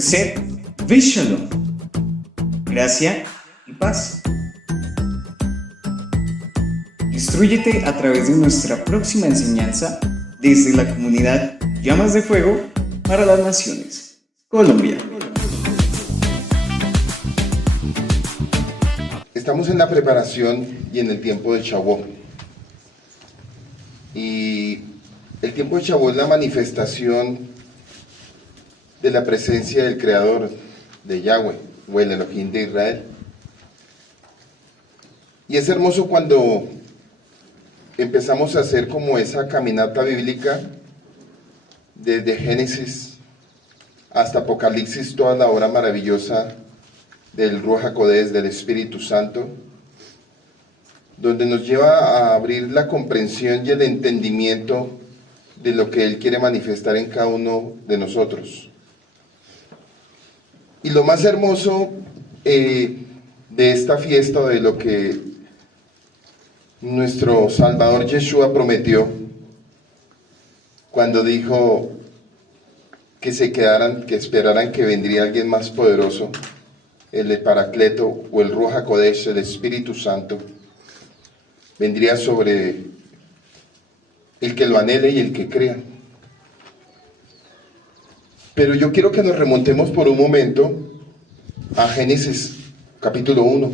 Gesed Vishalom, gracia y paz. Instrúyete a través de nuestra próxima enseñanza desde la comunidad Llamas de Fuego para las Naciones, Colombia. Estamos en la preparación y en el tiempo de Shavuot. Y el tiempo de Shavuot es la manifestación de la presencia del Creador, de Yahweh, o el Elohim de Israel. Y es hermoso cuando empezamos a hacer como esa caminata bíblica desde Génesis hasta Apocalipsis, toda la obra maravillosa del Ruach HaKodesh, del Espíritu Santo, donde nos lleva a abrir la comprensión y el entendimiento de lo que Él quiere manifestar en cada uno de nosotros. Y lo más hermoso de esta fiesta, de lo que nuestro Salvador Yeshua prometió, cuando dijo que se quedaran, que esperaran que vendría alguien más poderoso, el Paracleto o el Ruach HaKodesh, el Espíritu Santo, vendría sobre el que lo anhele y el que crea. Pero yo quiero que nos remontemos por un momento a Génesis capítulo 1,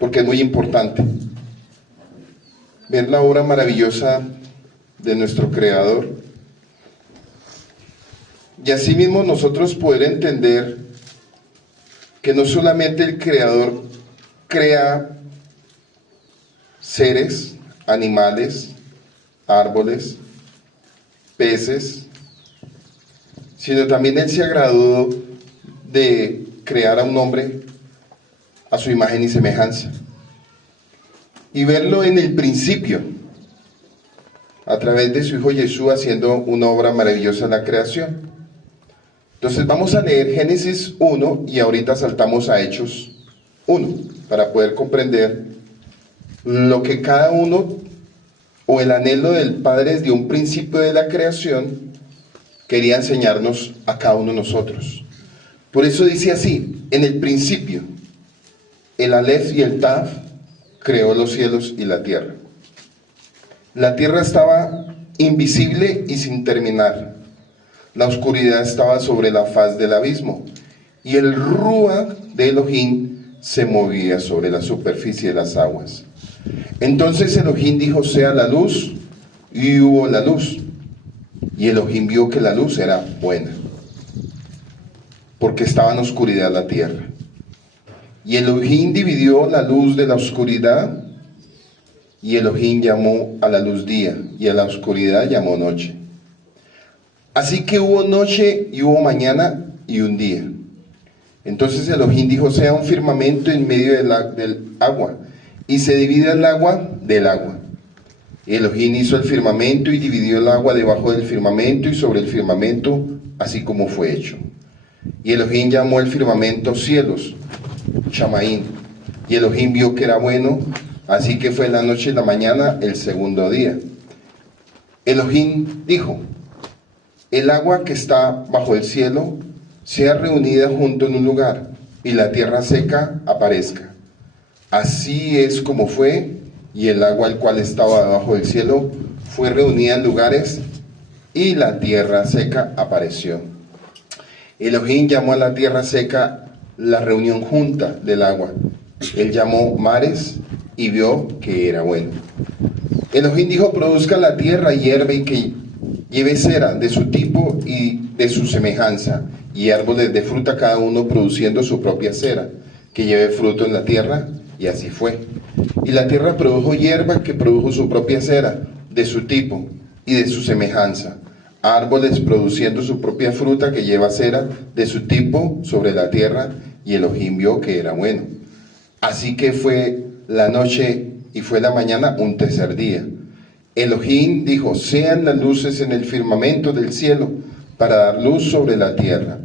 porque es muy importante ver la obra maravillosa de nuestro Creador, y asimismo nosotros poder entender que no solamente el Creador crea seres, animales, árboles, peces, sino también Él se agradó de crear a un hombre a su imagen y semejanza, y verlo en el principio, a través de su Hijo Yeshua, haciendo una obra maravillosa en la creación. Entonces vamos a leer Génesis 1 y ahorita saltamos a Hechos 1, para poder comprender lo que cada uno, o el anhelo del Padre desde un principio de la creación, quería enseñarnos a cada uno de nosotros. Por eso dice así: en el principio, el Aleph y el Tav creó los cielos y la tierra. La tierra estaba invisible y sin terminar. La oscuridad estaba sobre la faz del abismo, y el Ruach de Elohim se movía sobre la superficie de las aguas. Entonces Elohim dijo: sea la luz, y hubo la luz. Y Elohim vio que la luz era buena, porque estaba en oscuridad la tierra. Y Elohim dividió la luz de la oscuridad, y Elohim llamó a la luz día, y a la oscuridad llamó noche. Así que hubo noche y hubo mañana y un día. Entonces Elohim dijo: sea un firmamento en medio del agua, y se divida el agua del agua. Y Elohim hizo el firmamento y dividió el agua debajo del firmamento y sobre el firmamento, así como fue hecho. Y Elohim llamó el firmamento cielos, Shamaín. Y Elohim vio que era bueno, así que fue la noche y la mañana el segundo día. Elohim dijo: el agua que está bajo el cielo sea reunida junto en un lugar, y la tierra seca aparezca. Así es como fue, y el agua el cual estaba debajo del cielo fue reunida en lugares, y la tierra seca apareció. Elohim llamó a la tierra seca la reunión junta del agua. Él llamó mares y vio que era bueno. Elohim dijo: produzca la tierra hierba y que lleve cera de su tipo y de su semejanza, y árboles de fruta cada uno produciendo su propia cera, que lleve fruto en la tierra, y así fue. Y la tierra produjo hierba que produjo su propia cera, de su tipo y de su semejanza, árboles produciendo su propia fruta que lleva cera de su tipo sobre la tierra, y Elohim vio que era bueno. Así que fue la noche y fue la mañana un tercer día. Elohim dijo: sean las luces en el firmamento del cielo para dar luz sobre la tierra,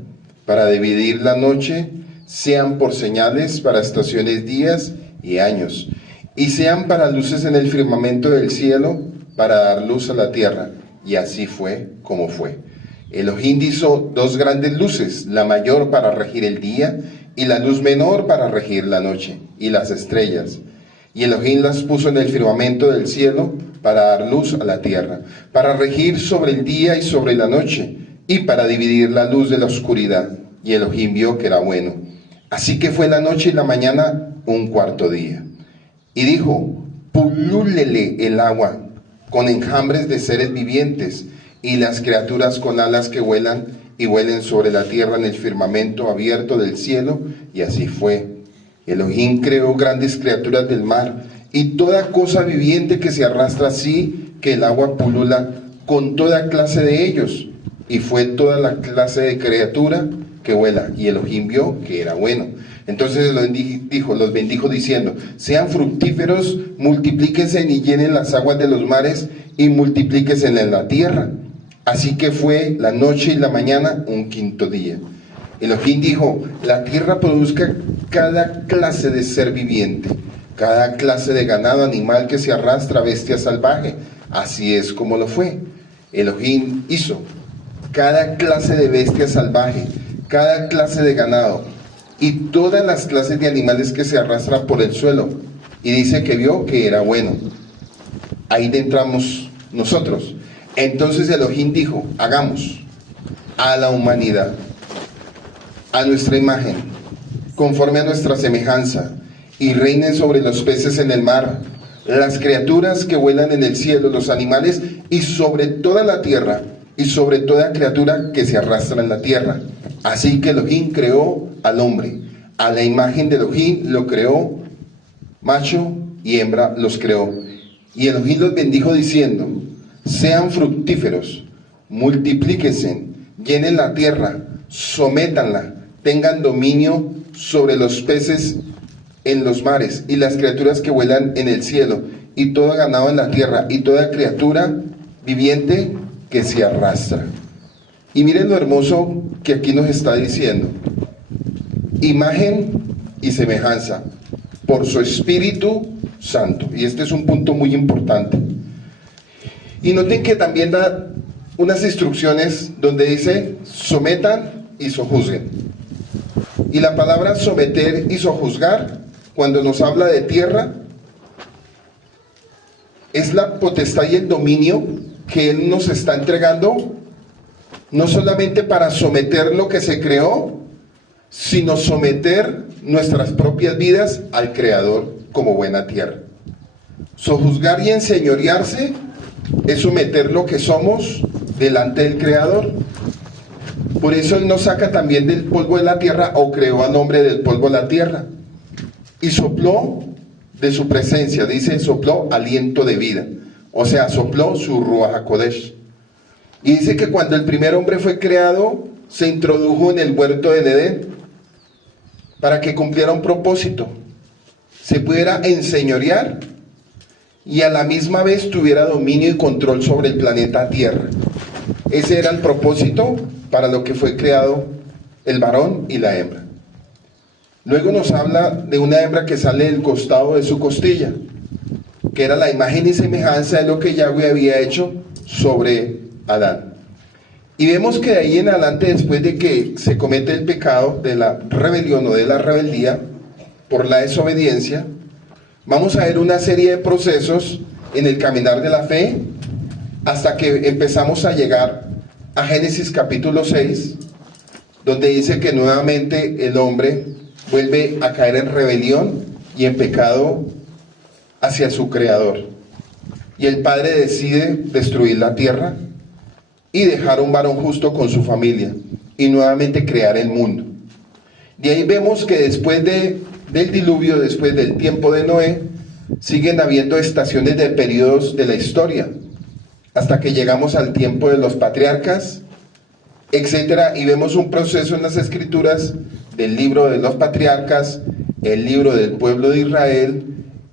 para dividir la noche, sean por señales para estaciones, días y años, y sean para luces en el firmamento del cielo para dar luz a la tierra. Y así fue como fue. Elohim hizo dos grandes luces, la mayor para regir el día y la luz menor para regir la noche y las estrellas. Y Elohim las puso en el firmamento del cielo para dar luz a la tierra, para regir sobre el día y sobre la noche, y para dividir la luz de la oscuridad. Y Elohim vio que era bueno. Así que fue la noche y la mañana un cuarto día. Y dijo, pulúlele el agua con enjambres de seres vivientes, y las criaturas con alas que vuelan y vuelen sobre la tierra en el firmamento abierto del cielo. Y así fue. Elohim creó grandes criaturas del mar y toda cosa viviente que se arrastra así que el agua pulula con toda clase de ellos. Y fue toda la clase de criatura que vuela. Y Elohim vio que era bueno. Entonces los bendijo diciendo, sean fructíferos, multiplíquense y llenen las aguas de los mares y multiplíquense en la tierra. Así que fue la noche y la mañana un quinto día. Elohim dijo, la tierra produzca cada clase de ser viviente, cada clase de ganado, animal que se arrastra, bestia salvaje. Así es como lo fue. Elohim hizo cada clase de bestia salvaje, cada clase de ganado y todas las clases de animales que se arrastran por el suelo. Y dice que vio que era bueno. Ahí entramos nosotros. Entonces Elohim dijo, hagamos a la humanidad a nuestra imagen, conforme a nuestra semejanza, y reinen sobre los peces en el mar, las criaturas que vuelan en el cielo, los animales, y sobre toda la tierra, y sobre toda criatura que se arrastra en la tierra. Así que Elohim creó al hombre, a la imagen de Elohim lo creó, macho y hembra los creó. Y Elohim los bendijo diciendo, sean fructíferos, multiplíquense, llenen la tierra, sométanla, tengan dominio sobre los peces en los mares y las criaturas que vuelan en el cielo y todo ganado en la tierra y toda criatura viviente que se arrastra. Y miren lo hermoso que aquí nos está diciendo. Imagen y semejanza por su Espíritu Santo. Y este es un punto muy importante. Y noten que también da unas instrucciones donde dice sometan y sojuzguen. Y la palabra someter y sojuzgar, cuando nos habla de tierra, es la potestad y el dominio que Él nos está entregando, no solamente para someter lo que se creó, sino someter nuestras propias vidas al Creador como buena tierra. Sojuzgar y enseñorearse es someter lo que somos delante del Creador. Por eso Él nos saca también del polvo de la tierra, o creó al hombre del polvo de la tierra, y sopló de su presencia, dice, sopló aliento de vida, o sea, sopló su Ruach HaKodesh. Y dice que cuando el primer hombre fue creado, se introdujo en el huerto del Edén, para que cumpliera un propósito, se pudiera enseñorear, y a la misma vez tuviera dominio y control sobre el planeta Tierra. Ese era el propósito para lo que fue creado el varón y la hembra. Luego nos habla de una hembra que sale del costado de su costilla, que era la imagen y semejanza de lo que Yahweh había hecho sobre Adán. Y vemos que de ahí en adelante, después de que se comete el pecado de la rebelión o de la rebeldía por la desobediencia, vamos a ver una serie de procesos en el caminar de la fe hasta que empezamos a llegar a Génesis capítulo 6, donde dice que nuevamente el hombre vuelve a caer en rebelión y en pecado hacia su creador. Y el padre decide destruir la tierra y dejar un varón justo con su familia y nuevamente crear el mundo. De ahí vemos que después del diluvio, después del tiempo de Noé, siguen habiendo estaciones de periodos de la historia, hasta que llegamos al tiempo de los patriarcas, etcétera, y vemos un proceso en las escrituras del libro de los patriarcas, el libro del pueblo de Israel,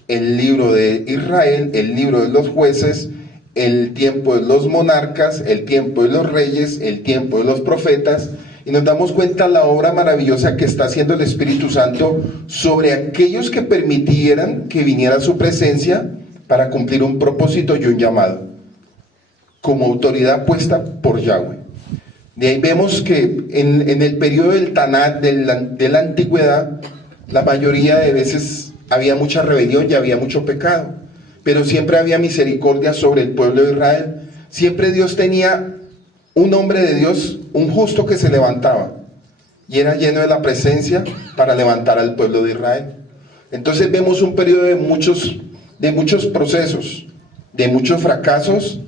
el libro de Israel, el libro de los jueces, el tiempo de los monarcas, el tiempo de los reyes, el tiempo de los profetas, y nos damos cuenta la obra maravillosa que está haciendo el Espíritu Santo sobre aquellos que permitieran que viniera su presencia para cumplir un propósito y un llamado, como autoridad puesta por Yahweh. De ahí vemos que en el periodo del Tanat, de la antigüedad, la mayoría de veces había mucha rebelión y había mucho pecado, pero siempre había misericordia sobre el pueblo de Israel. Siempre Dios tenía un hombre de Dios, un justo que se levantaba, y era lleno de la presencia para levantar al pueblo de Israel. Entonces vemos un periodo de muchos procesos, de muchos fracasos,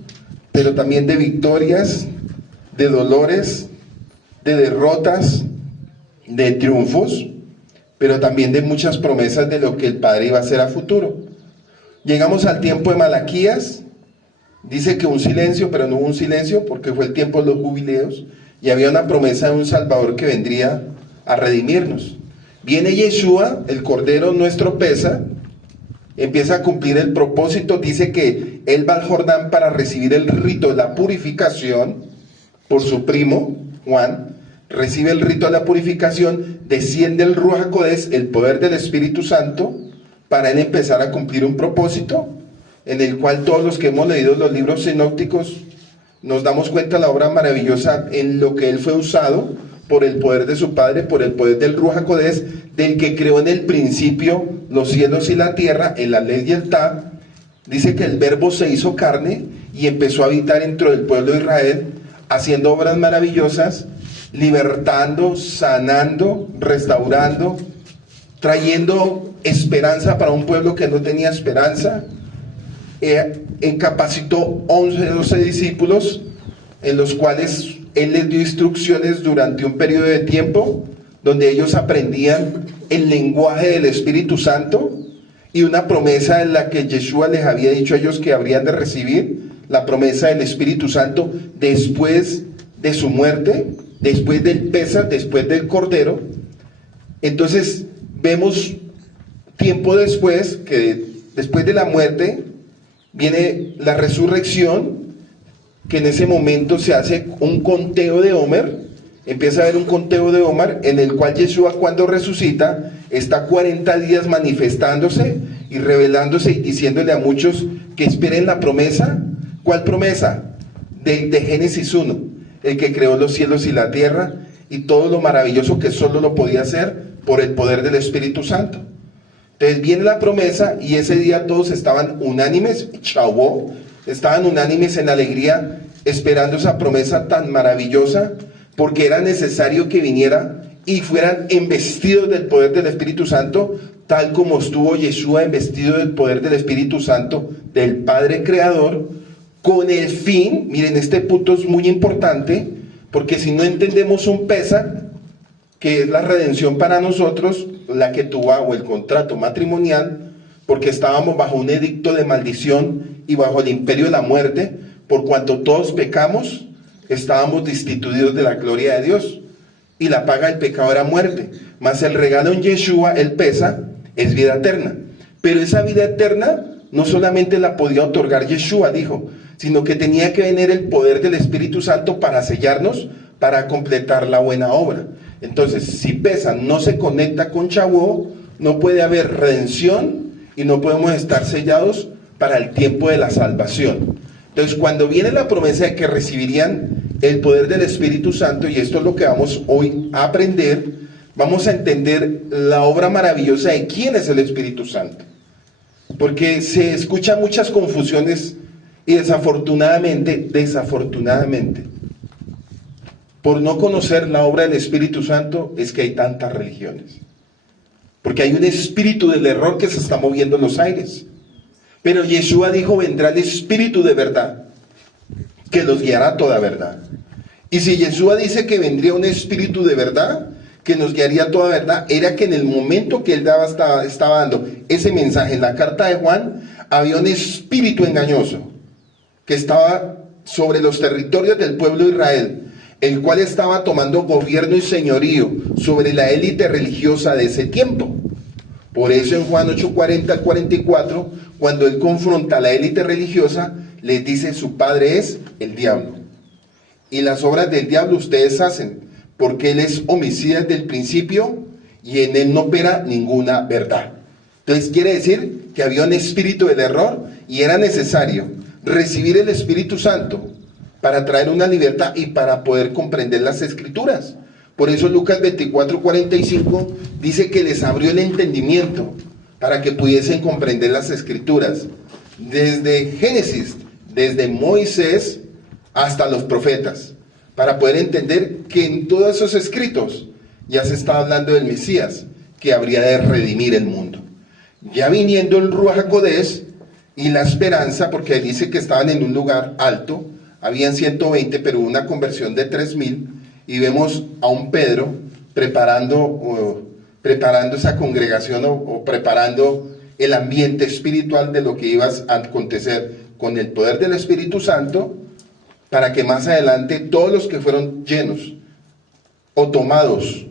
pero también de victorias, de dolores, de derrotas, de triunfos, pero también de muchas promesas de lo que el Padre iba a hacer a futuro. Llegamos al tiempo de Malaquías. Dice que un silencio, pero no hubo un silencio porque fue el tiempo de los jubileos y había una promesa de un Salvador que vendría a redimirnos. Viene Yeshua, el Cordero nuestro pesa, empieza a cumplir el propósito. Dice que él va al Jordán para recibir el rito de la purificación por su primo Juan. Recibe el rito de la purificación, desciende el Ruach HaKodesh, el poder del Espíritu Santo, para él empezar a cumplir un propósito en el cual todos los que hemos leído los libros sinópticos nos damos cuenta de la obra maravillosa en lo que él fue usado por el poder de su Padre, por el poder del Ruach HaKodesh, del que creó en el principio los cielos y la tierra, en la ley y el Tab. Dice que el Verbo se hizo carne y empezó a habitar dentro del pueblo de Israel, haciendo obras maravillosas, libertando, sanando, restaurando, trayendo esperanza para un pueblo que no tenía esperanza. Capacitó 12 discípulos, en los cuales él les dio instrucciones durante un periodo de tiempo, donde ellos aprendían el lenguaje del Espíritu Santo, y una promesa en la que Yeshua les había dicho a ellos que habrían de recibir, la promesa del Espíritu Santo después de su muerte, después del Pesa, después del Cordero. Entonces vemos tiempo después, que después de la muerte viene la resurrección, que en ese momento se hace un conteo de Omer. Empieza a haber un conteo de Omer, en el cual Yeshua, cuando resucita, está 40 días manifestándose y revelándose y diciéndole a muchos que esperen la promesa. ¿Cuál promesa? De Génesis 1, el que creó los cielos y la tierra, y todo lo maravilloso que solo lo podía hacer por el poder del Espíritu Santo. Entonces viene la promesa, y ese día todos estaban unánimes, Shavuot, estaban unánimes en alegría, esperando esa promesa tan maravillosa, porque era necesario que viniera y fueran embestidos del poder del Espíritu Santo, tal como estuvo Yeshua embestido del poder del Espíritu Santo del Padre Creador, con el fin, miren, este punto es muy importante, porque si no entendemos un Pesach, que es la redención para nosotros, la que tuvo o el contrato matrimonial, porque estábamos bajo un edicto de maldición y bajo el imperio de la muerte, por cuanto todos pecamos, estábamos destituidos de la gloria de Dios, y la paga del pecado era muerte, mas el regalo en Yeshua, el Pesa, es vida eterna. Pero esa vida eterna no solamente la podía otorgar Yeshua, dijo, sino que tenía que venir el poder del Espíritu Santo para sellarnos, para completar la buena obra. Entonces, si Pesa no se conecta con Shavuot, no puede haber redención y no podemos estar sellados para el tiempo de la salvación. Entonces, cuando viene la promesa de que recibirían el poder del Espíritu Santo, y esto es lo que vamos hoy a aprender, vamos a entender la obra maravillosa de quién es el Espíritu Santo. Porque se escuchan muchas confusiones y desafortunadamente, por no conocer la obra del Espíritu Santo, es que hay tantas religiones. Porque hay un espíritu del error que se está moviendo en los aires. Pero Yeshua dijo, vendrá el Espíritu de verdad, que los guiará a toda verdad. Y si Yeshua dice que vendría un Espíritu de verdad, que nos guiaría a toda verdad, era que en el momento que él estaba dando ese mensaje en la carta de Juan, había un espíritu engañoso que estaba sobre los territorios del pueblo de Israel, el cual estaba tomando gobierno y señorío sobre la élite religiosa de ese tiempo. Por eso en Juan 8:40 al 44, cuando él confronta a la élite religiosa, les dice, su padre es el diablo, y las obras del diablo ustedes hacen, porque él es homicida desde el principio, y en él no opera ninguna verdad. Entonces quiere decir que había un espíritu del error, y era necesario recibir el Espíritu Santo para traer una libertad y para poder comprender las Escrituras. Por eso Lucas 24:45 dice que les abrió el entendimiento para que pudiesen comprender las Escrituras. Desde Génesis, desde Moisés hasta los profetas, para poder entender que en todos esos escritos ya se está hablando del Mesías, que habría de redimir el mundo. Ya viniendo el Ruach HaKodesh y la esperanza, porque dice que estaban en un lugar alto, habían 120, pero una conversión de 3000, y vemos a un Pedro preparando esa congregación o preparando el ambiente espiritual de lo que iba a acontecer con el poder del Espíritu Santo, para que más adelante todos los que fueron llenos o tomados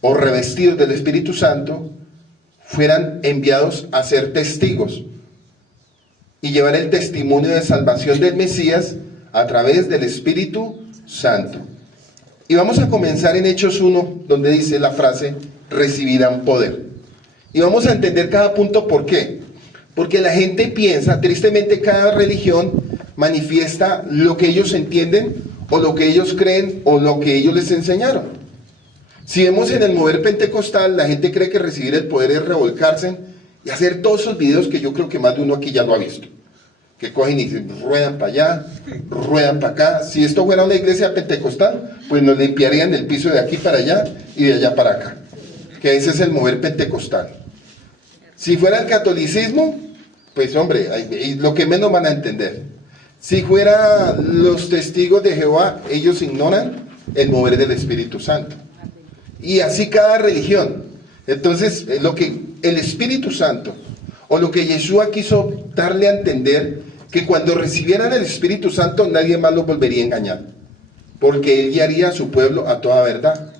o revestidos del Espíritu Santo fueran enviados a ser testigos y llevar el testimonio de salvación del Mesías a través del Espíritu Santo. Y vamos a comenzar en Hechos 1, donde dice la frase, recibirán poder. Y vamos a entender cada punto por qué. Porque la gente piensa, tristemente cada religión manifiesta lo que ellos entienden, o lo que ellos creen, o lo que ellos les enseñaron. Si vemos en el mover pentecostal, la gente cree que recibir el poder es revolcarse y hacer todos esos videos que yo creo que más de uno aquí ya lo ha visto. Que cogen y ruedan para allá, ruedan para acá. Si esto fuera una iglesia pentecostal, pues nos limpiarían el piso de aquí para allá y de allá para acá. Que ese es el mover pentecostal. Si fuera el catolicismo, pues hombre, lo que menos van a entender. Si fuera los testigos de Jehová, ellos ignoran el mover del Espíritu Santo. Y así cada religión. Entonces, lo que el Espíritu Santo, o lo que Yeshua quiso darle a entender, que cuando recibieran el Espíritu Santo, nadie más los volvería a engañar, porque Él guiaría a su pueblo a toda verdad.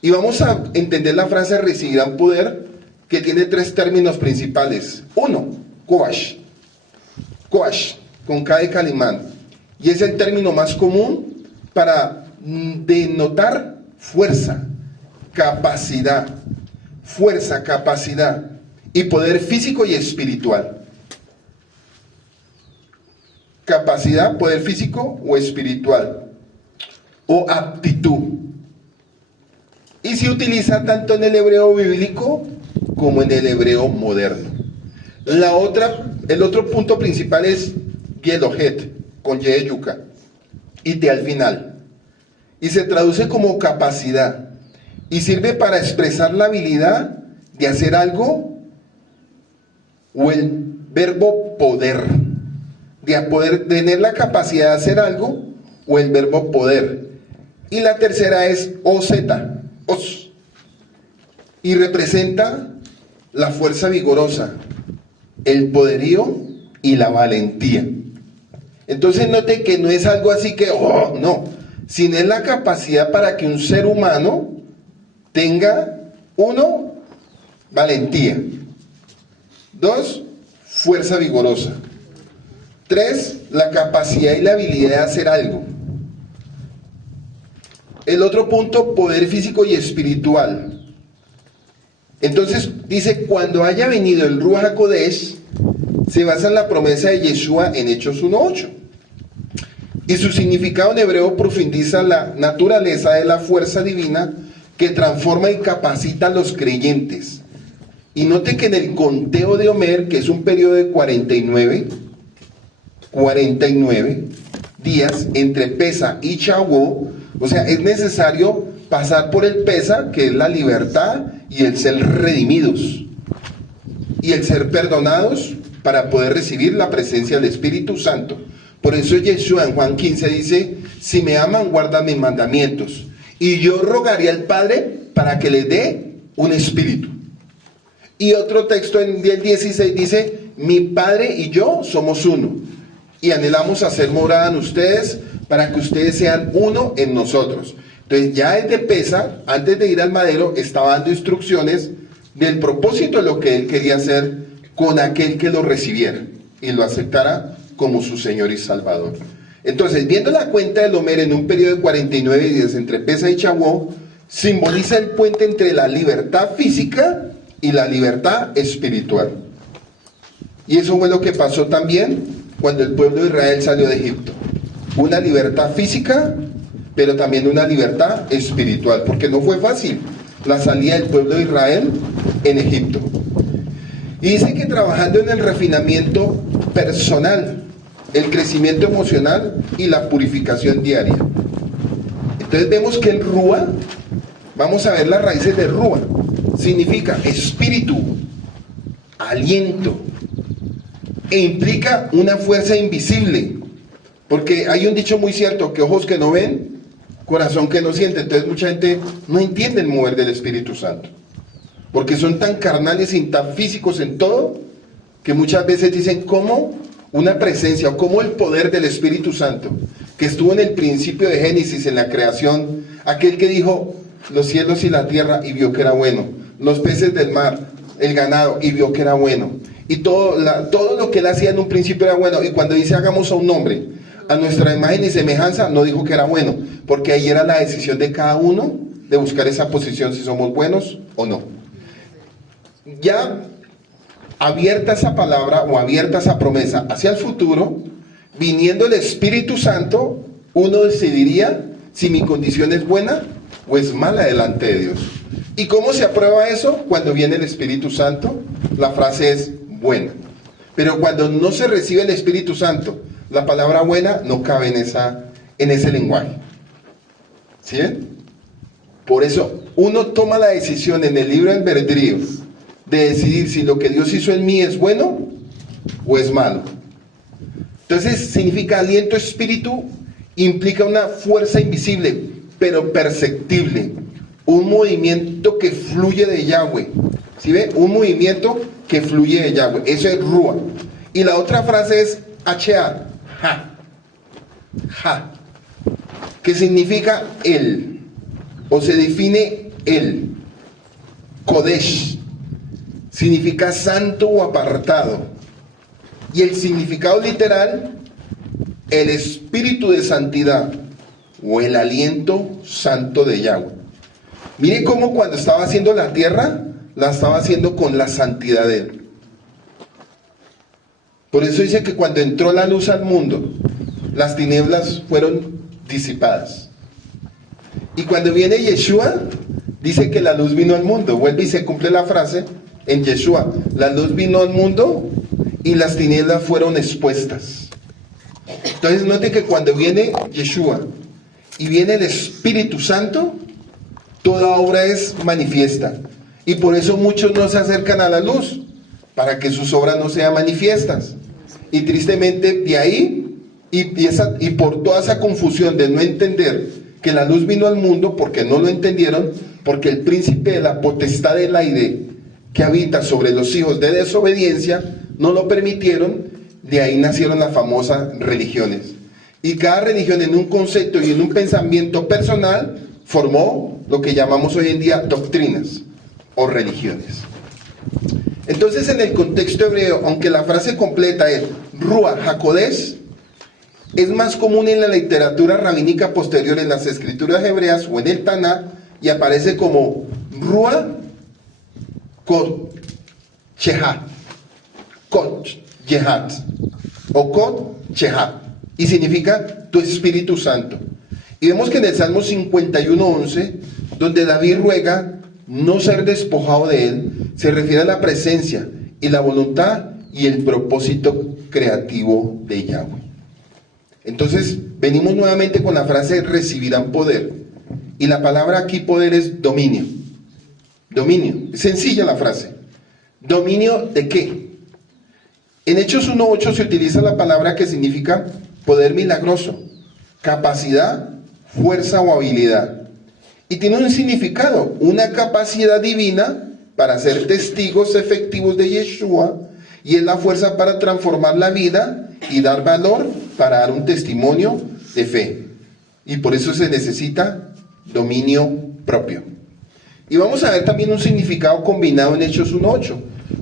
Y vamos a entender la frase recibirán poder, que tiene tres términos principales. Uno, Koash. Koash, con K de Calimán. Y es el término más común para denotar fuerza, capacidad. Fuerza, capacidad y poder físico y espiritual. Capacidad, poder físico o espiritual. O aptitud. Y se utiliza tanto en el hebreo bíblico como en el hebreo moderno. El otro punto principal es Yelohet, con Ye de yuca, y Te al final. Y se traduce como capacidad. Y sirve para expresar la habilidad de hacer algo, o el verbo poder. De poder tener la capacidad de hacer algo, o el verbo poder. Y la tercera es Oseta, os. Y representa la fuerza vigorosa, el poderío y la valentía. Entonces note que no es algo así que, no, sino es la capacidad para que un ser humano tenga, uno, valentía. Dos, fuerza vigorosa. Tres, la capacidad y la habilidad de hacer algo. El otro punto, poder físico y espiritual. Entonces dice, cuando haya venido el Ruach HaKodesh, se basa en la promesa de Yeshua en Hechos 1:8. Y su significado en hebreo profundiza la naturaleza de la fuerza divina que transforma y capacita a los creyentes. Y note que en el conteo de Omer, que es un periodo de 49 días entre Pesa y Shavuot, o sea, es necesario pasar por el Pesa, que es la libertad, y el ser redimidos, y el ser perdonados, para poder recibir la presencia del Espíritu Santo. Por eso Yeshua en Juan 15 dice, si me aman, guardan mis mandamientos, y yo rogaré al Padre para que les dé un espíritu. Y otro texto en el 16 dice, mi Padre y yo somos uno, y anhelamos hacer morada en ustedes, para que ustedes sean uno en nosotros. Entonces ya desde Pesa, antes de ir al madero, estaba dando instrucciones del propósito de lo que él quería hacer con aquel que lo recibiera y lo aceptara como su Señor y Salvador. Entonces, viendo la cuenta del Omer en un periodo de 49 días entre Pesa y Shavuot, simboliza el puente entre la libertad física y la libertad espiritual. Y eso fue lo que pasó también cuando el pueblo de Israel salió de Egipto. una libertad física, pero también una libertad espiritual, porque no fue fácil la salida del pueblo de Israel en Egipto. Y dice que trabajando en el refinamiento personal, el crecimiento emocional y la purificación diaria. Entonces vemos que el Rúa, vamos a ver las raíces de Rúa, significa espíritu, aliento, e implica una fuerza invisible, porque hay un dicho muy cierto, que ojos que no ven, corazón que no siente. Entonces mucha gente no entiende el mover del Espíritu Santo, porque son tan carnales y tan físicos en todo, que muchas veces dicen cómo una presencia o cómo el poder del Espíritu Santo, que estuvo en el principio de Génesis, en la creación, aquel que dijo los cielos y la tierra y vio que era bueno, los peces del mar, el ganado y vio que era bueno, y todo lo que él hacía en un principio era bueno, y cuando dice hagamos a un hombre a nuestra imagen y semejanza, no dijo que era bueno, porque ahí era la decisión de cada uno de buscar esa posición, si somos buenos o no. Ya abierta esa palabra o abierta esa promesa hacia el futuro, viniendo el Espíritu Santo, uno decidiría si mi condición es buena o es mala delante de Dios. ¿Y cómo se aprueba eso? Cuando viene el Espíritu Santo, la frase es buena. Pero cuando no se recibe el Espíritu Santo, la palabra buena no cabe en ese lenguaje. ¿Sí ven? Por eso uno toma la decisión en el libro del albedrío de decidir si lo que Dios hizo en mí es bueno o es malo. Entonces significa aliento espíritu, implica una fuerza invisible pero perceptible, un movimiento que fluye de Yahweh. ¿Sí ve? Un movimiento que fluye de Yahweh, eso es Rúa. Y la otra frase es H-A, ja, que significa él, o se define él. Kodesh significa santo o apartado, y el significado literal, el espíritu de santidad o el aliento santo de Yahweh. Miren cómo cuando estaba haciendo la tierra, la estaba haciendo con la santidad de él. Por eso dice que cuando entró la luz al mundo, las tinieblas fueron disipadas. Y cuando viene Yeshua, dice que la luz vino al mundo. Vuelve y se cumple la frase en Yeshua: la luz vino al mundo y las tinieblas fueron expuestas. Entonces note que cuando viene Yeshua y viene el Espíritu Santo, toda obra es manifiesta. Y por eso muchos no se acercan a la luz, para que sus obras no sean manifiestas. Y tristemente de ahí, y por toda esa confusión de no entender que la luz vino al mundo, porque no lo entendieron, porque el príncipe de la potestad del aire que habita sobre los hijos de desobediencia no lo permitieron, de ahí nacieron las famosas religiones. Y cada religión, en un concepto y en un pensamiento personal, formó lo que llamamos hoy en día doctrinas o religiones. Entonces, en el contexto hebreo, aunque la frase completa es Rúa HaKodesh, es más común en la literatura rabínica posterior, en las escrituras hebreas o en el Taná, y aparece como Rúa Kod Shehat, Kod Yehat o Kod Shehat, y significa tu Espíritu Santo. Y vemos que en el Salmo 51:11, donde David ruega no ser despojado de él, se refiere a la presencia y la voluntad y el propósito creativo de Yahweh. Entonces venimos nuevamente con la frase recibirán poder, y la palabra aquí poder es dominio. Dominio, es sencilla la frase. ¿Dominio de qué? En Hechos 1:8 se utiliza la palabra que significa poder milagroso, capacidad, fuerza o habilidad. Y tiene un significado, una capacidad divina para ser testigos efectivos de Yeshua, y es la fuerza para transformar la vida y dar valor para dar un testimonio de fe. Y por eso se necesita dominio propio. Y vamos a ver también un significado combinado en Hechos 1:8.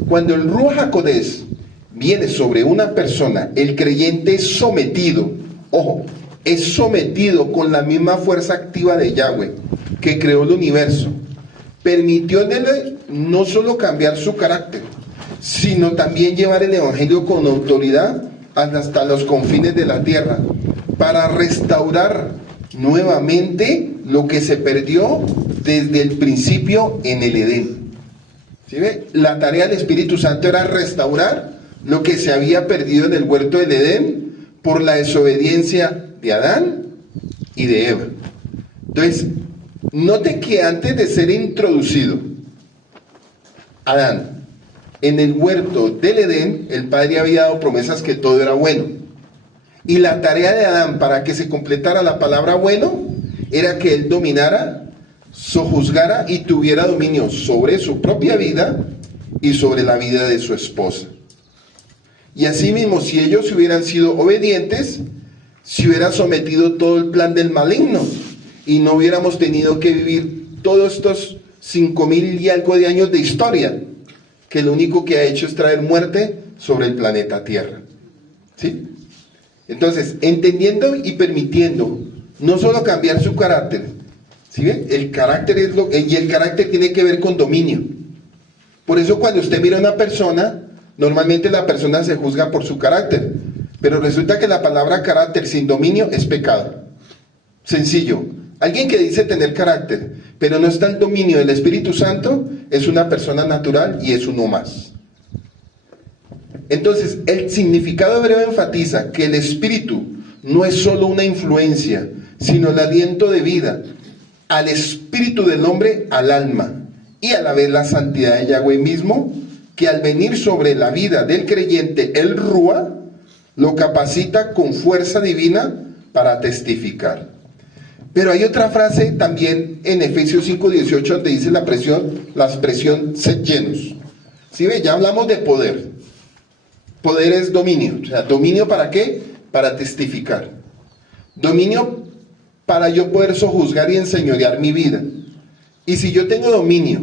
Cuando el Ruach HaKodesh viene sobre una persona, el creyente es sometido, ojo, es sometido con la misma fuerza activa de Yahweh, que creó el universo. Permitióle no solo cambiar su carácter, sino también llevar el evangelio con autoridad hasta los confines de la tierra, para restaurar nuevamente lo que se perdió desde el principio en el Edén. ¿Sí ve? La tarea del Espíritu Santo era restaurar lo que se había perdido en el huerto del Edén por la desobediencia de Adán y de Eva. Entonces, note que antes de ser introducido Adán en el huerto del Edén, el Padre había dado promesas que todo era bueno. Y la tarea de Adán para que se completara la palabra bueno era que él dominara, sojuzgara y tuviera dominio sobre su propia vida y sobre la vida de su esposa. Y asimismo, si ellos hubieran sido obedientes, se hubiera sometido todo el plan del maligno y no hubiéramos tenido que vivir todos estos 5.000 y algo de años de historia, que lo único que ha hecho es traer muerte sobre el planeta Tierra. ¿Sí? Entonces, entendiendo y permitiendo no solo cambiar su carácter, ¿sí ve? El carácter es y el carácter tiene que ver con dominio. Por eso cuando usted mira a una persona, normalmente la persona se juzga por su carácter, pero resulta que la palabra carácter sin dominio es pecado. Sencillo. Alguien que dice tener carácter, pero no está en dominio del Espíritu Santo, es una persona natural y es uno más. Entonces, el significado hebreo enfatiza que el Espíritu no es solo una influencia, sino el aliento de vida al espíritu del hombre, al alma, y a la vez la santidad de Yahweh mismo, que al venir sobre la vida del creyente, el Rúa, lo capacita con fuerza divina para testificar. Pero hay otra frase también en Efesios 5:18 donde dice la expresión sed llenos. ¿Sí ve? Ya hablamos de poder. Poder es dominio. O sea, ¿dominio para qué? Para testificar. Dominio para yo poder sojuzgar y enseñorear mi vida. Y si yo tengo dominio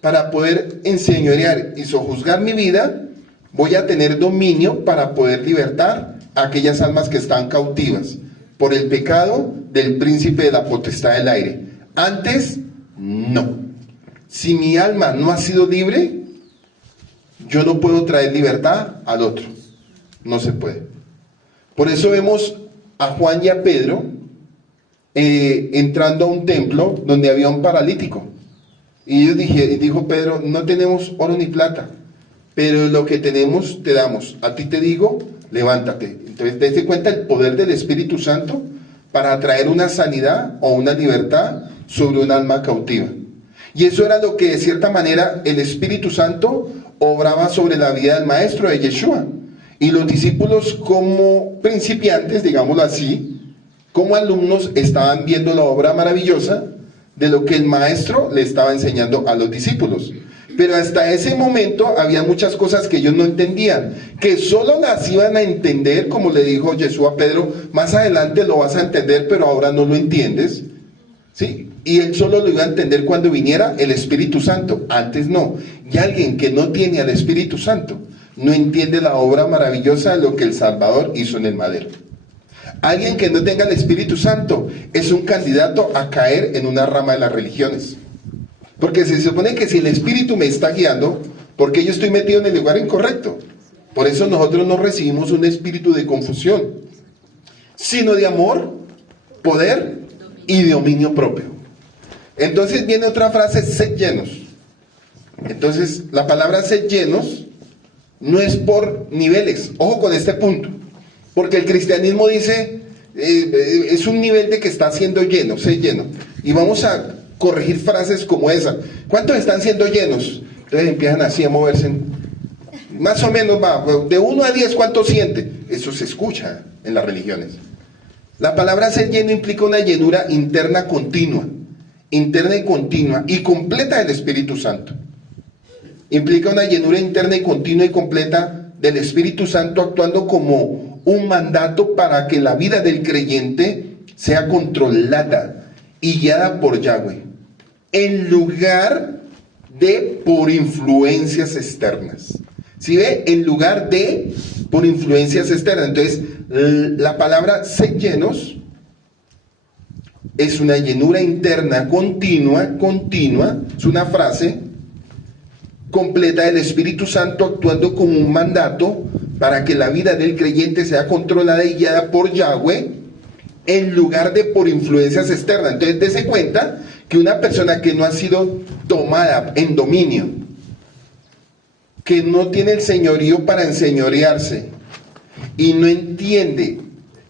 para poder enseñorear y sojuzgar mi vida, voy a tener dominio para poder libertar a aquellas almas que están cautivas por el pecado del príncipe de la potestad del aire. Antes, no. Si mi alma no ha sido libre, yo no puedo traer libertad al otro. No se puede. Por eso vemos a Juan y a Pedro entrando a un templo donde había un paralítico. Y dijo Pedro, no tenemos oro ni plata, pero lo que tenemos te damos. A ti te digo, levántate. Entonces, dése cuenta el poder del Espíritu Santo para traer una sanidad o una libertad sobre un alma cautiva. Y eso era lo que de cierta manera el Espíritu Santo obraba sobre la vida del maestro de Yeshua. Y los discípulos como principiantes, digámoslo así, como alumnos, estaban viendo la obra maravillosa de lo que el maestro le estaba enseñando a los discípulos. Pero hasta ese momento había muchas cosas que ellos no entendían, que solo las iban a entender, como le dijo Jesús a Pedro, más adelante lo vas a entender, pero ahora no lo entiendes. ¿Sí? Y él solo lo iba a entender cuando viniera el Espíritu Santo, antes no. Y alguien que no tiene al Espíritu Santo no entiende la obra maravillosa de lo que el Salvador hizo en el madero. Alguien que no tenga el Espíritu Santo es un candidato a caer en una rama de las religiones. Porque se supone que si el Espíritu me está guiando, porque yo estoy metido en el lugar incorrecto. Por eso nosotros no recibimos un espíritu de confusión, sino de amor, poder y de dominio propio. Entonces viene otra frase, sed llenos. Entonces la palabra sed llenos no es por niveles. Ojo con este punto. Porque el cristianismo dice, es un nivel de que está siendo lleno, sed lleno. Y vamos a corregir frases como esa. ¿Cuántos están siendo llenos? Entonces empiezan así a moverse. Más o menos va, de 1 a 10, ¿cuánto siente? Eso se escucha en las religiones. La palabra ser lleno implica una llenura interna y continua y completa del Espíritu Santo. Implica una llenura interna y continua y completa del Espíritu Santo actuando como un mandato para que la vida del creyente sea controlada y guiada por Yahweh, en lugar de por influencias externas. ¿Sí ve? En lugar de por influencias externas. Entonces, la palabra sed llenos es una llenura interna continua, es una frase completa del Espíritu Santo actuando como un mandato para que la vida del creyente sea controlada y guiada por Yahweh, en lugar de por influencias externas. Entonces, dése cuenta que una persona que no ha sido tomada en dominio, que no tiene el señorío para enseñorearse y no entiende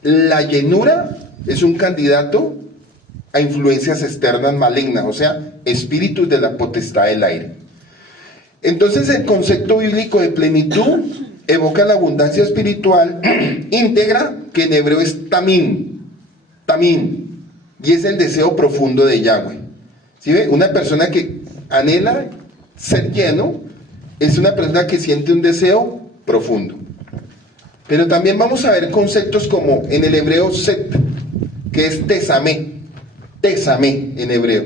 la llenura, es un candidato a influencias externas malignas, o sea, espíritus de la potestad del aire. Entonces, el concepto bíblico de plenitud evoca la abundancia espiritual íntegra, que en hebreo es tamín, y es el deseo profundo de Yahweh. ¿Sí ve? Una persona que anhela ser lleno es una persona que siente un deseo profundo. Pero también vamos a ver conceptos como en el hebreo set, que es tesamé en hebreo.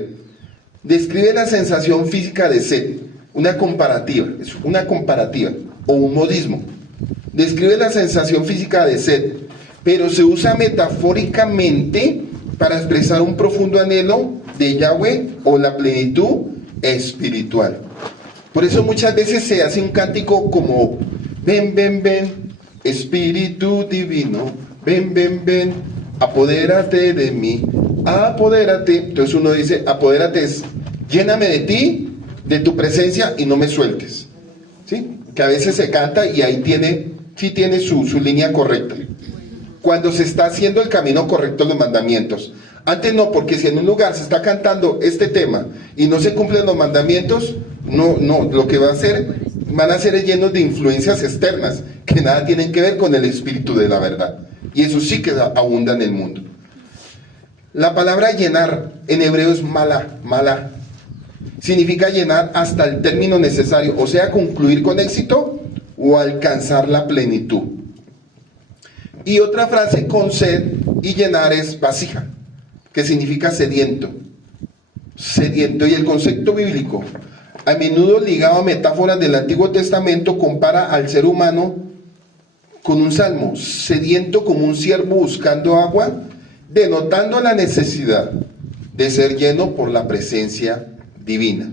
Describe la sensación física de sed, una comparativa o un modismo. Describe la sensación física de sed, pero se usa metafóricamente para expresar un profundo anhelo de Yahweh o la plenitud espiritual. Por eso muchas veces se hace un cántico como ven, ven, ven, Espíritu Divino, ven, ven, ven, apodérate de mí, apodérate. Entonces uno dice, apodérate es, lléname de ti, de tu presencia y no me sueltes. ¿Sí? Que a veces se canta y ahí tiene su línea correcta. Cuando se está haciendo el camino correcto de los mandamientos. Antes no, porque si en un lugar se está cantando este tema y no se cumplen los mandamientos, no, lo que van a ser llenos de influencias externas que nada tienen que ver con el espíritu de la verdad. Y eso sí que abunda en el mundo. La palabra llenar en hebreo es malá. Significa llenar hasta el término necesario, o sea, concluir con éxito o alcanzar la plenitud. Y otra frase con sed y llenar es vasija, que significa sediento. Y el concepto bíblico, a menudo ligado a metáforas del Antiguo Testamento, compara al ser humano con un salmo, sediento como un ciervo buscando agua, denotando la necesidad de ser lleno por la presencia divina.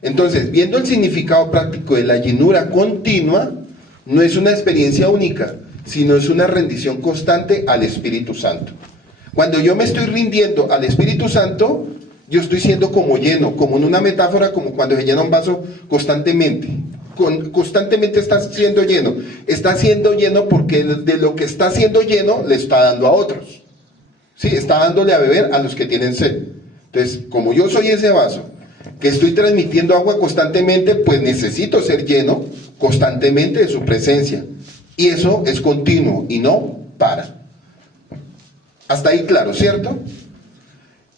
Entonces, viendo el significado práctico de la llenura continua, no es una experiencia única, sino es una rendición constante al Espíritu Santo. Cuando yo me estoy rindiendo al Espíritu Santo, yo estoy siendo como lleno, como en una metáfora, como cuando se llena un vaso constantemente. Constantemente está siendo lleno. Está siendo lleno porque de lo que está siendo lleno le está dando a otros. Sí, está dándole a beber a los que tienen sed. Entonces, como yo soy ese vaso, que estoy transmitiendo agua constantemente, pues necesito ser lleno constantemente de su presencia. Y eso es continuo y no para. Hasta ahí claro, ¿cierto?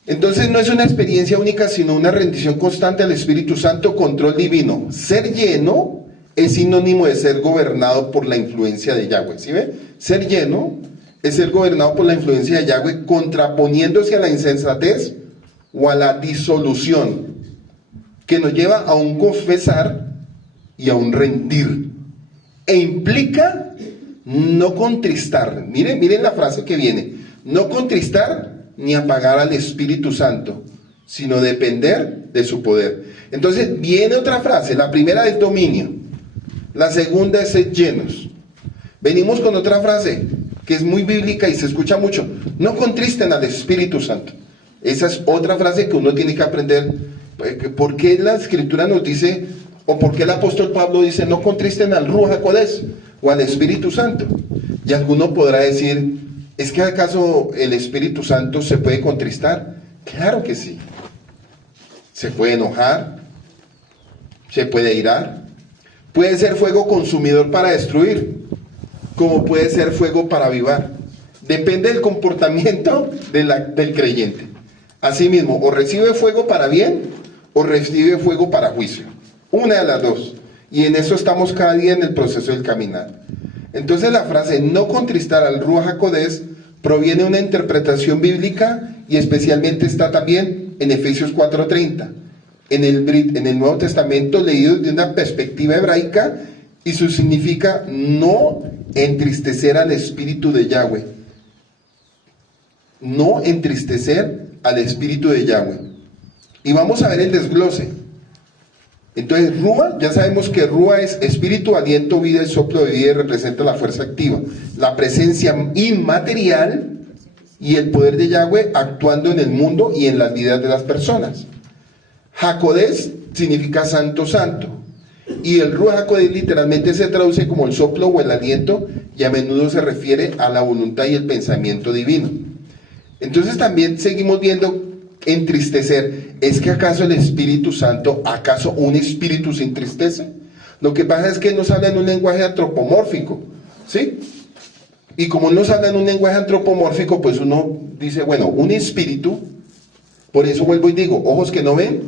Entonces no es una experiencia única, sino una rendición constante al Espíritu Santo, control divino. Ser lleno es sinónimo de ser gobernado por la influencia de Yahweh. ¿Sí ve? Ser lleno es ser gobernado por la influencia de Yahweh, contraponiéndose a la insensatez o a la disolución, que nos lleva a un confesar y a un rendir. E implica no contristar. Miren la frase que viene. No contristar ni apagar al Espíritu Santo, sino depender de su poder. Entonces viene otra frase. La primera es dominio. La segunda es ser llenos. Venimos con otra frase que es muy bíblica y se escucha mucho. No contristen al Espíritu Santo. Esa es otra frase que uno tiene que aprender. ¿Por qué la Escritura nos dice, o por qué el apóstol Pablo dice, no contristen al Ruach HaKodesh o al Espíritu Santo? Y alguno podrá decir, ¿es que acaso el Espíritu Santo se puede contristar? Claro que sí. Se puede enojar, se puede irar, puede ser fuego consumidor para destruir, como puede ser fuego para avivar. Depende del comportamiento del creyente. Asimismo, o recibe fuego para bien, o recibe fuego para juicio. Una de las dos. Y en eso estamos cada día en el proceso del caminar. Entonces la frase no contristar al Ruach HaKodesh proviene de una interpretación bíblica y especialmente está también en Efesios 4:30. En el Nuevo Testamento leído desde una perspectiva hebraica, y su significa no entristecer al Espíritu de Yahweh. No entristecer al Espíritu de Yahweh. Y vamos a ver el desglose. Entonces, Rúa, ya sabemos que Rúa es espíritu, aliento, vida, el soplo de vida, y representa la fuerza activa, la presencia inmaterial y el poder de Yahweh actuando en el mundo y en las vidas de las personas. Hakodesh significa santo, santo. Y el Ruach HaKodesh literalmente se traduce como el soplo o el aliento, y a menudo se refiere a la voluntad y el pensamiento divino. Entonces también seguimos viendo entristecer. ¿Es que acaso el Espíritu Santo, acaso un espíritu se entristece? Lo que pasa es que nos habla en un lenguaje antropomórfico, ¿sí? Y como nos habla en un lenguaje antropomórfico, pues uno dice, bueno, un espíritu, por eso vuelvo y digo, ojos que no ven,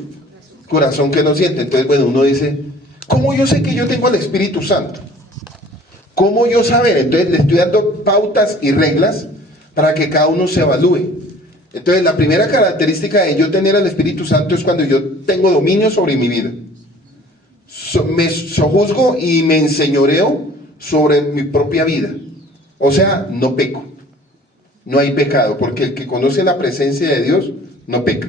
corazón que no siente. Entonces, bueno, uno dice, ¿cómo yo sé que yo tengo al Espíritu Santo? ¿Cómo yo saber? Entonces le estoy dando pautas y reglas para que cada uno se evalúe. Entonces la primera característica de yo tener al Espíritu Santo es cuando yo tengo dominio sobre mi vida. Me sojuzgo y me enseñoreo sobre mi propia vida. O sea, no peco. No hay pecado, porque el que conoce la presencia de Dios no peca.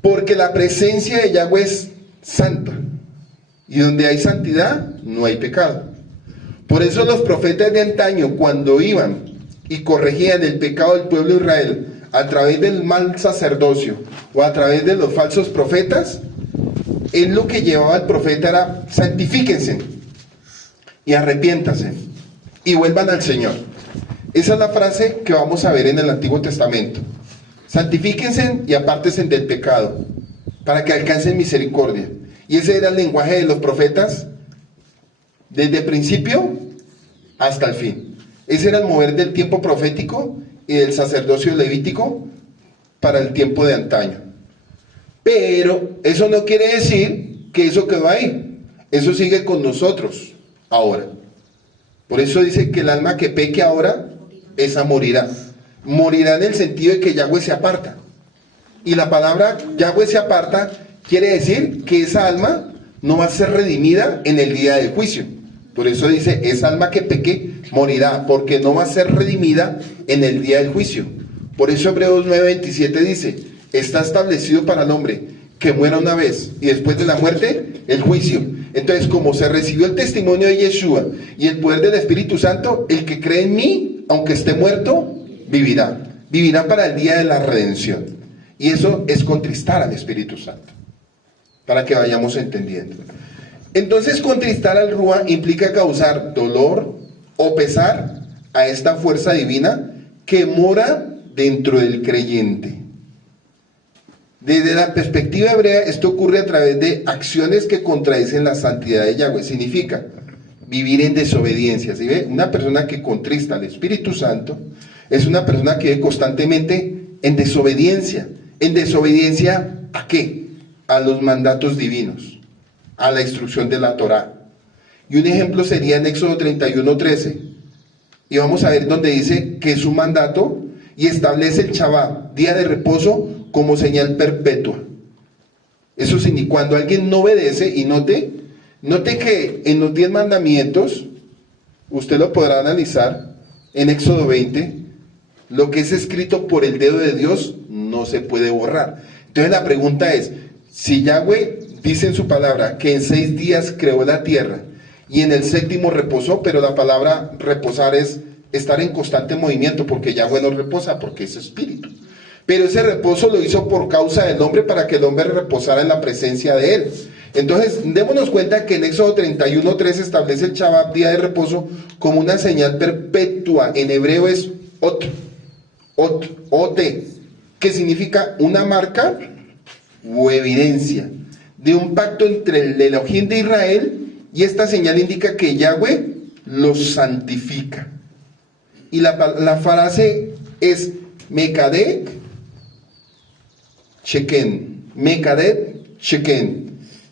Porque la presencia de Yahweh es santa. Y donde hay santidad, no hay pecado. Por eso los profetas de antaño, cuando iban y corregían el pecado del pueblo de Israel a través del mal sacerdocio o a través de los falsos profetas, él lo que llevaba al profeta era: santifíquense y arrepiéntanse y vuelvan al Señor. Esa es la frase que vamos a ver en el Antiguo Testamento. Santifíquense y apártense del pecado para que alcancen misericordia. Y ese era el lenguaje de los profetas desde el principio hasta el fin. Ese era el mover del tiempo profético y del sacerdocio levítico para el tiempo de antaño. Pero eso no quiere decir que eso quedó ahí. Eso sigue con nosotros ahora. Por eso dice que el alma que peque ahora, esa morirá. Morirá en el sentido de que Yahweh se aparta. Y la palabra Yahweh se aparta quiere decir que esa alma no va a ser redimida en el día del juicio. Por eso dice, esa alma que peque morirá, porque no va a ser redimida en el día del juicio. Por eso Hebreos 9:27 dice, está establecido para el hombre que muera una vez y después de la muerte el juicio. Entonces, como se recibió el testimonio de Yeshua y el poder del Espíritu Santo, el que cree en mí, aunque esté muerto, vivirá. Vivirá para el día de la redención. Y eso es contristar al Espíritu Santo, para que vayamos entendiendo. Entonces, contristar al Ruach implica causar dolor o pesar a esta fuerza divina que mora dentro del creyente. Desde la perspectiva hebrea, esto ocurre a través de acciones que contradicen la santidad de Yahweh. Significa vivir en desobediencia. ¿Sí ve? Una persona que contrista al Espíritu Santo es una persona que vive constantemente en desobediencia. ¿En desobediencia a qué? A los mandatos divinos, a la instrucción de la Torá. Y un ejemplo sería en Éxodo 31:13. Y vamos a ver donde dice que es un mandato y establece el Shabbat, día de reposo, como señal perpetua. Eso significa, cuando alguien no obedece, y note que en los 10 mandamientos, usted lo podrá analizar en Éxodo 20, lo que es escrito por el dedo de Dios no se puede borrar. Entonces la pregunta es, si Yahweh dice en su palabra que en 6 días creó la tierra y en el 7º reposó, pero la palabra reposar es estar en constante movimiento, porque Yahweh no reposa, porque es espíritu. Pero ese reposo lo hizo por causa del hombre, para que el hombre reposara en la presencia de él. Entonces, démonos cuenta que en Éxodo 31:3 establece el Shabbat, día de reposo, como una señal perpetua. En hebreo es ot, que significa una marca o evidencia de un pacto entre el Elohim de Israel, y esta señal indica que Yahweh los santifica. Y la frase es Mekadek Sheken,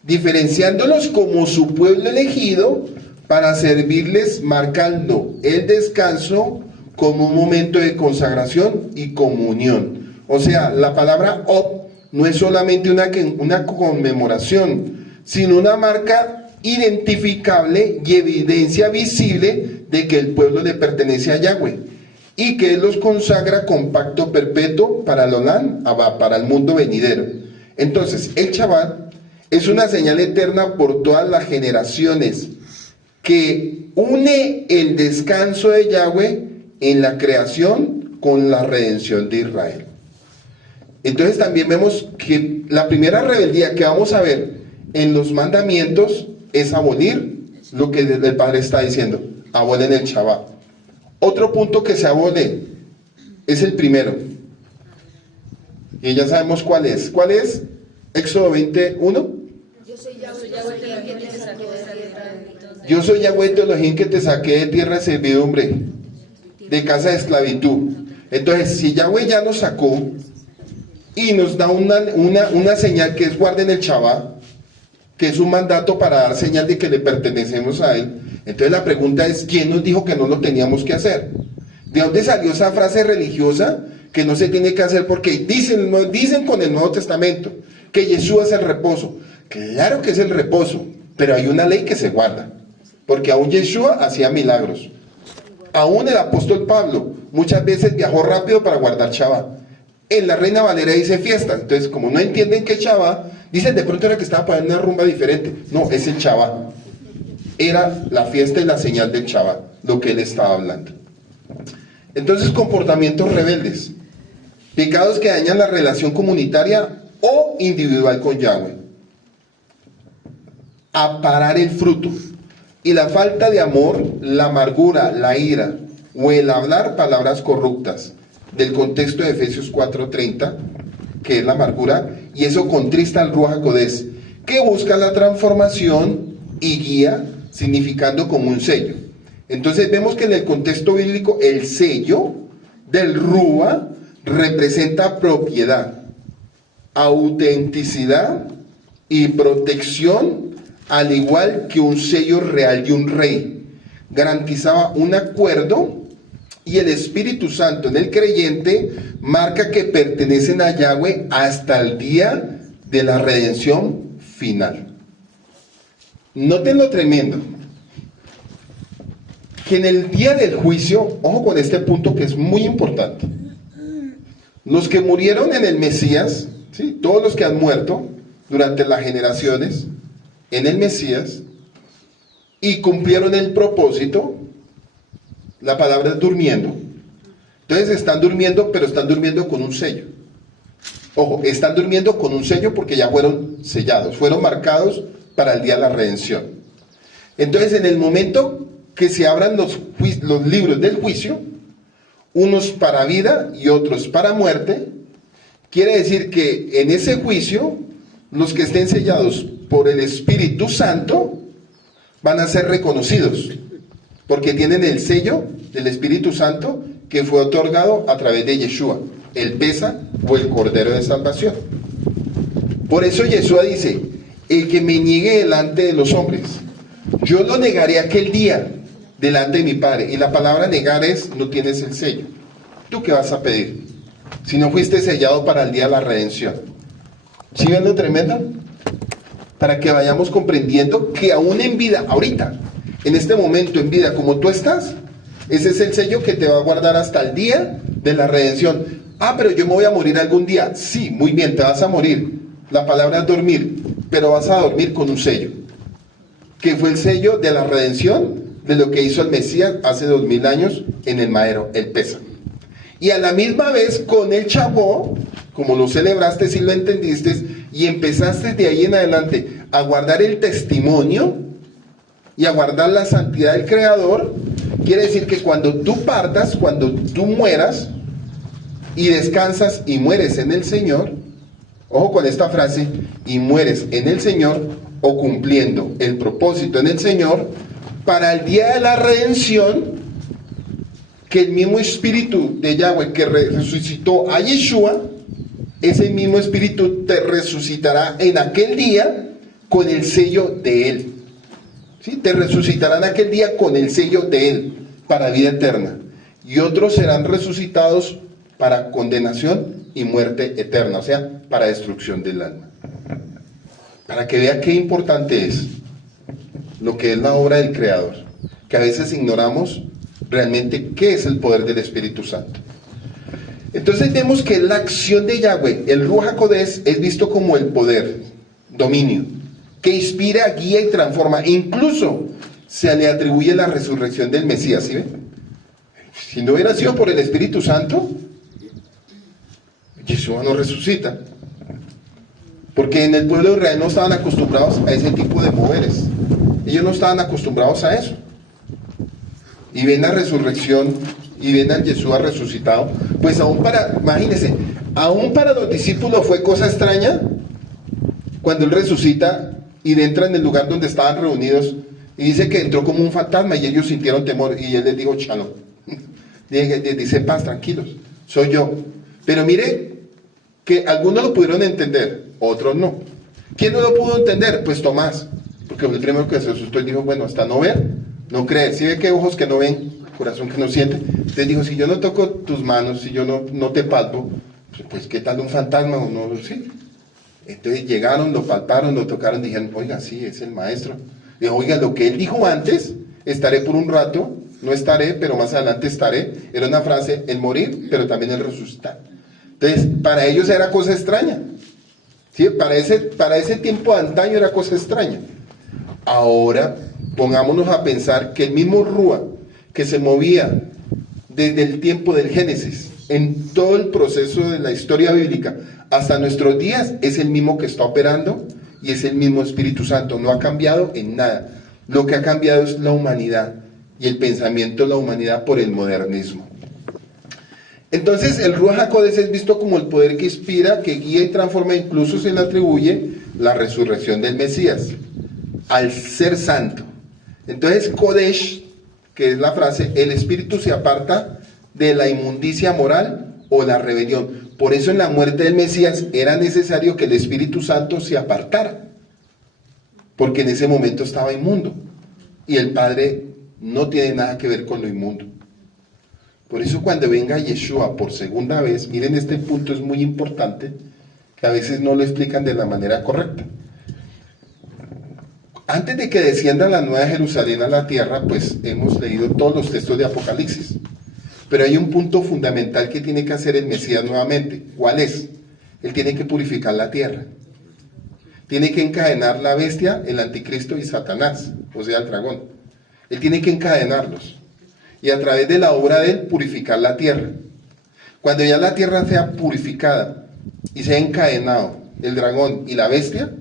diferenciándolos como su pueblo elegido para servirles, marcando el descanso como un momento de consagración y comunión. O sea, la palabra Ob no es solamente una conmemoración, sino una marca identificable y evidencia visible de que el pueblo le pertenece a Yahweh, y que Él los consagra con pacto perpetuo para el Olam Abba, para el mundo venidero. Entonces, el Shabbat es una señal eterna por todas las generaciones, que une el descanso de Yahweh en la creación con la redención de Israel. Entonces también vemos que la primera rebeldía que vamos a ver en los mandamientos es abolir lo que el Padre está diciendo, abolen el Shabbat. Otro punto que se abole es el primero, y ya sabemos cuál es. ¿Cuál es? Éxodo 21. Yo soy Yahweh tu Elohim que te saqué de tierra de servidumbre, de casa de esclavitud. Entonces, si Yahweh ya nos sacó y nos da una señal que es guarden el Shabbat, que es un mandato para dar señal de que le pertenecemos a Él, entonces la pregunta es, ¿quién nos dijo que no lo teníamos que hacer? ¿De dónde salió esa frase religiosa que no se tiene que hacer porque dicen con el Nuevo Testamento que Yeshua es el reposo? Claro que es el reposo, pero hay una ley que se guarda, porque aún Yeshua hacía milagros. Aún el apóstol Pablo muchas veces viajó rápido para guardar Shabbat. En la Reina Valera dice fiesta, entonces como no entienden que es Shabbat, dicen de pronto era que estaba para una rumba diferente. No, es el Shabbat. Era la fiesta y la señal del Shabbat, lo que él estaba hablando. Entonces, comportamientos rebeldes, pecados que dañan la relación comunitaria o individual con Yahweh. Aparar el fruto. Y la falta de amor, la amargura, la ira o el hablar palabras corruptas, del contexto de Efesios 4:30, que es la amargura, y eso contrista al Ruach HaKodesh, que busca la transformación y guía, significando como un sello. Entonces vemos que en el contexto bíblico el sello del Ruach representa propiedad, autenticidad y protección, al igual que un sello real de un rey. Garantizaba un acuerdo, y el Espíritu Santo en el creyente marca que pertenecen a Yahweh hasta el día de la redención final. Noten lo tremendo, que en el día del juicio, ojo con este punto que es muy importante, los que murieron en el Mesías, ¿sí? Todos los que han muerto durante las generaciones en el Mesías y cumplieron el propósito, la palabra es durmiendo. Entonces están durmiendo, pero están durmiendo con un sello. Ojo, están durmiendo con un sello porque ya fueron sellados, fueron marcados para el día de la redención. Entonces, en el momento que se abran los libros del juicio, unos para vida y otros para muerte, quiere decir que en ese juicio, los que estén sellados por el Espíritu Santo van a ser reconocidos, porque tienen el sello del Espíritu Santo que fue otorgado a través de Yeshua, el Pesa o el Cordero de Salvación. Por eso Yeshua dice, el que me niegue delante de los hombres, yo lo negaré aquel día delante de mi Padre. Y la palabra negar es, no tienes el sello. ¿Tú qué vas a pedir? Si no fuiste sellado para el día de la redención. ¿Sí ven lo tremendo? Para que vayamos comprendiendo que aún en vida, ahorita, en este momento en vida como tú estás, ese es el sello que te va a guardar hasta el día de la redención. Ah, pero yo me voy a morir algún día. Sí, muy bien, te vas a morir. La palabra es dormir, pero vas a dormir con un sello, que fue el sello de la redención de lo que hizo el Mesías hace 2000 años en el madero, el Pesa. Y a la misma vez con el Chabó, como lo celebraste, si lo entendiste, y empezaste de ahí en adelante a guardar el testimonio y a guardar la santidad del Creador, quiere decir que cuando tú partas, cuando tú mueras y descansas y mueres en el Señor, ojo con esta frase, y mueres en el Señor o cumpliendo el propósito en el Señor, para el día de la redención, que el mismo Espíritu de Yahweh que resucitó a Yeshua, ese mismo Espíritu te resucitará en aquel día con el sello de Él. ¿Sí? Te resucitarán aquel día con el sello de Él para vida eterna. Y otros serán resucitados para condenación y muerte eterna, o sea, para destrucción del alma. Para que vea qué importante es lo que es la obra del Creador, que a veces ignoramos realmente qué es el poder del Espíritu Santo. Entonces vemos que la acción de Yahweh, el Ruach HaKodesh, es visto como el poder, dominio, que inspira, guía y transforma. Incluso se le atribuye la resurrección del Mesías, ¿sí ven? Si no hubiera sido por el Espíritu Santo, Yeshua no resucita. Porque en el pueblo de Israel no estaban acostumbrados a ese tipo de moveres. Ellos no estaban acostumbrados a eso. Y ven la resurrección y ven al Yeshua resucitado. Pues imagínense, aún para los discípulos fue cosa extraña cuando Él resucita y entra en el lugar donde estaban reunidos y dice que entró como un fantasma y ellos sintieron temor y Él les dijo shalom. Dice paz, tranquilos, soy yo. Pero mire que algunos lo pudieron entender, otros no. ¿Quién no lo pudo entender? Pues Tomás, porque fue el primero que se asustó y dijo, bueno, hasta no ver, no creer. Si ve que ojos que no ven, corazón que no siente. Entonces dijo, si yo no toco tus manos, si yo no te palpo, pues ¿qué tal un fantasma o no? Sí. Entonces llegaron, lo palparon, lo tocaron, dijeron, oiga, sí, es el maestro. Dijo, oiga, lo que él dijo antes, estaré por un rato, no estaré, pero más adelante estaré, era una frase, el morir, pero también el resucitar. Entonces, para ellos era cosa extraña. ¿Sí? Para ese tiempo de antaño era cosa extraña. Ahora, pongámonos a pensar que el mismo Rúa que se movía desde el tiempo del Génesis, en todo el proceso de la historia bíblica, hasta nuestros días, es el mismo que está operando y es el mismo Espíritu Santo. No ha cambiado en nada. Lo que ha cambiado es la humanidad y el pensamiento de la humanidad por el modernismo. Entonces el Ruach HaKodesh es visto como el poder que inspira, que guía y transforma, incluso se le atribuye la resurrección del Mesías, al ser santo. Entonces Kodesh, que es la frase, el espíritu se aparta de la inmundicia moral o la rebelión. Por eso en la muerte del Mesías era necesario que el Espíritu Santo se apartara, porque en ese momento estaba inmundo, y el Padre no tiene nada que ver con lo inmundo. Por eso cuando venga Yeshua por segunda vez, miren, este punto es muy importante, que a veces no lo explican de la manera correcta. Antes de que descienda la Nueva Jerusalén a la tierra, pues hemos leído todos los textos de Apocalipsis. Pero hay un punto fundamental que tiene que hacer el Mesías nuevamente. ¿Cuál es? Él tiene que purificar la tierra. Tiene que encadenar la bestia, el anticristo y Satanás, o sea, el dragón. Él tiene que encadenarlos. Y a través de la obra de él, purificar la tierra. Cuando ya la tierra sea purificada y sea encadenado el dragón y la bestia,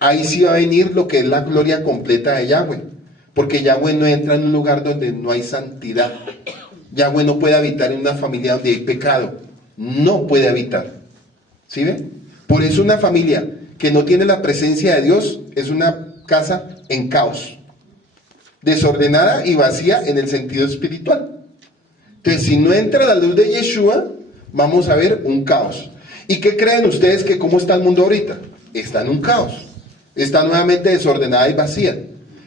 ahí sí va a venir lo que es la gloria completa de Yahweh. Porque Yahweh no entra en un lugar donde no hay santidad. Yahweh no puede habitar en una familia donde hay pecado. No puede habitar. ¿Sí ven? Por eso una familia que no tiene la presencia de Dios es una casa en caos. Desordenada y vacía en el sentido espiritual. Entonces, si no entra la luz de Yeshua, vamos a ver un caos. ¿Y qué creen ustedes que cómo está el mundo ahorita? Está en un caos. Está nuevamente desordenada y vacía.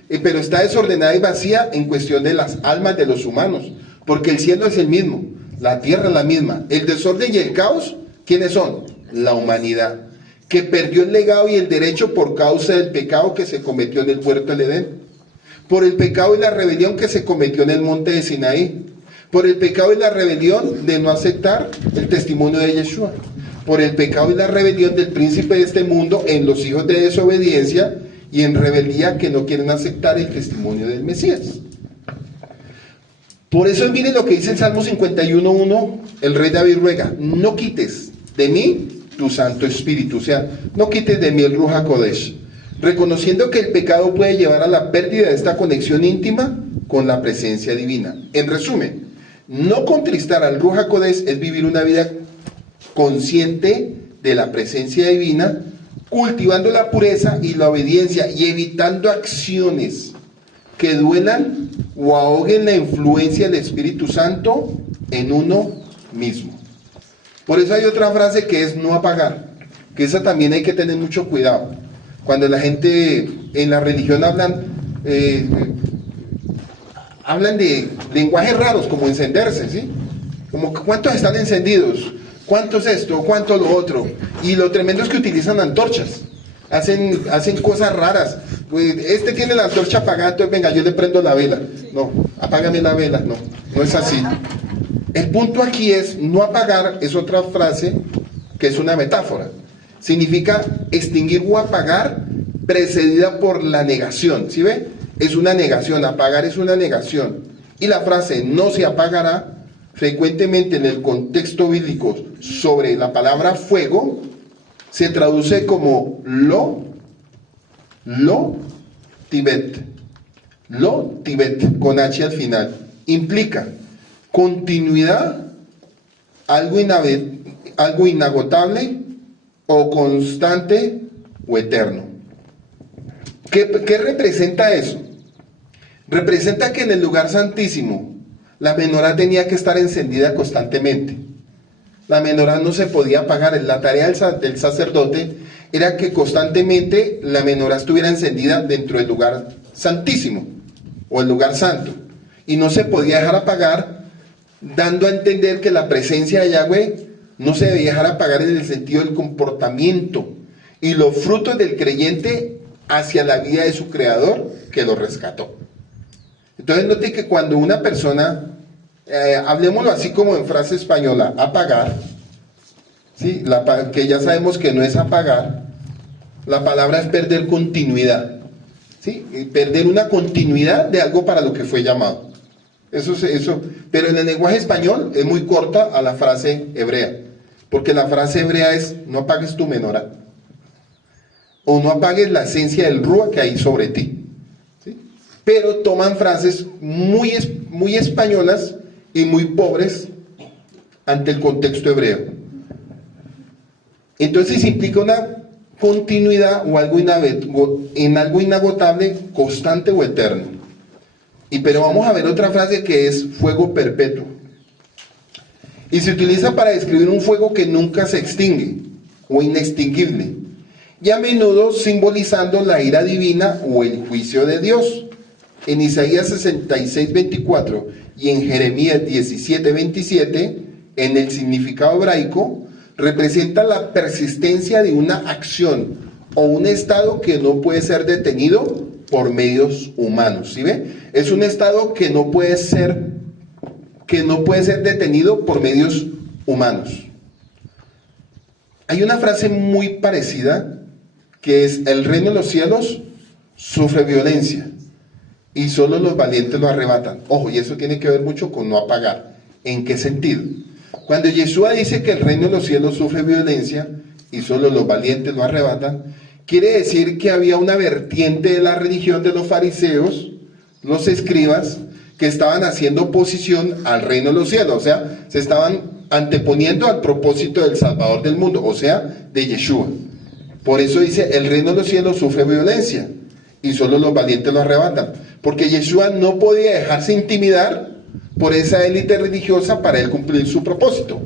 Pero está desordenada y vacía en cuestión de las almas de los humanos. Porque el cielo es el mismo, la tierra es la misma. El desorden y el caos, ¿quiénes son? La humanidad, que perdió el legado y el derecho por causa del pecado que se cometió en el huerto del Edén, por el pecado y la rebelión que se cometió en el monte de Sinaí, por el pecado y la rebelión de no aceptar el testimonio de Yeshua, por el pecado y la rebelión del príncipe de este mundo en los hijos de desobediencia y en rebeldía que no quieren aceptar el testimonio del Mesías. Por eso miren lo que dice el Salmo 51:1, el rey David ruega, no quites de mí tu Santo Espíritu, o sea, no quites de mí el Ruach HaKodesh, reconociendo que el pecado puede llevar a la pérdida de esta conexión íntima con la presencia divina. En resumen, no contristar al Ruach HaKodesh es vivir una vida consciente de la presencia divina, cultivando la pureza y la obediencia y evitando acciones que duelan o ahoguen la influencia del Espíritu Santo en uno mismo. Por eso hay otra frase que es no apagar, que esa también hay que tener mucho cuidado. Cuando la gente en la religión hablan de lenguajes raros, como encenderse, ¿sí? Como ¿cuántos están encendidos? ¿Cuántos esto? ¿Cuánto lo otro? Y lo tremendo es que utilizan antorchas. Hacen cosas raras. Pues, este tiene la antorcha apagada, entonces venga, yo le prendo la vela. No, apágame la vela. No es así. El punto aquí es, no apagar es otra frase que es una metáfora. Significa extinguir o apagar precedida por la negación. ¿Sí ve? Es una negación, apagar es una negación. Y la frase no se apagará frecuentemente en el contexto bíblico sobre la palabra fuego, se traduce como Tibet. Lo Tibet, con H al final. Implica continuidad, algo inagotable o constante o eterno. ¿Qué representa eso? Representa que en el lugar santísimo la menorá tenía que estar encendida constantemente. La menorá no se podía apagar. La tarea del sacerdote era que constantemente la menorá estuviera encendida dentro del lugar santísimo o el lugar santo, y no se podía dejar apagar, dando a entender que la presencia de Yahweh no se debía dejar apagar en el sentido del comportamiento y los frutos del creyente hacia la vida de su creador que lo rescató. Entonces note que cuando una persona, hablemoslo así como en frase española, apagar, ¿sí? Que ya sabemos que no es apagar, la palabra es perder continuidad, ¿sí? Perder una continuidad de algo para lo que fue llamado. Eso, pero en el lenguaje español es muy corta a la frase hebrea, porque la frase hebrea es: no apagues tu menorá, o no apagues la esencia del rúa que hay sobre ti. ¿Sí? Pero toman frases muy españolas y muy pobres ante el contexto hebreo. Entonces implica una continuidad o algo inagotable, constante o eterno. Pero vamos a ver otra frase que es fuego perpetuo. Y se utiliza para describir un fuego que nunca se extingue o inextinguible, y a menudo simbolizando la ira divina o el juicio de Dios. En Isaías 66:24 y en Jeremías 17:27, en el significado hebraico, representa la persistencia de una acción o un estado que no puede ser detenido por medios humanos. ¿Sí ve? Es un estado que no puede ser detenido por medios humanos. Hay una frase muy parecida que es: el reino de los cielos sufre violencia y solo los valientes lo arrebatan. Ojo, y eso tiene que ver mucho con no apagar. ¿En qué sentido? Cuando Yeshua dice que el reino de los cielos sufre violencia y solo los valientes lo arrebatan, quiere decir que había una vertiente de la religión de los fariseos, los escribas, que estaban haciendo oposición al reino de los cielos, o sea, se estaban anteponiendo al propósito del Salvador del mundo, o sea, de Yeshua. Por eso dice: el reino de los cielos sufre violencia y solo los valientes lo arrebatan, porque Yeshua no podía dejarse intimidar por esa élite religiosa para él cumplir su propósito.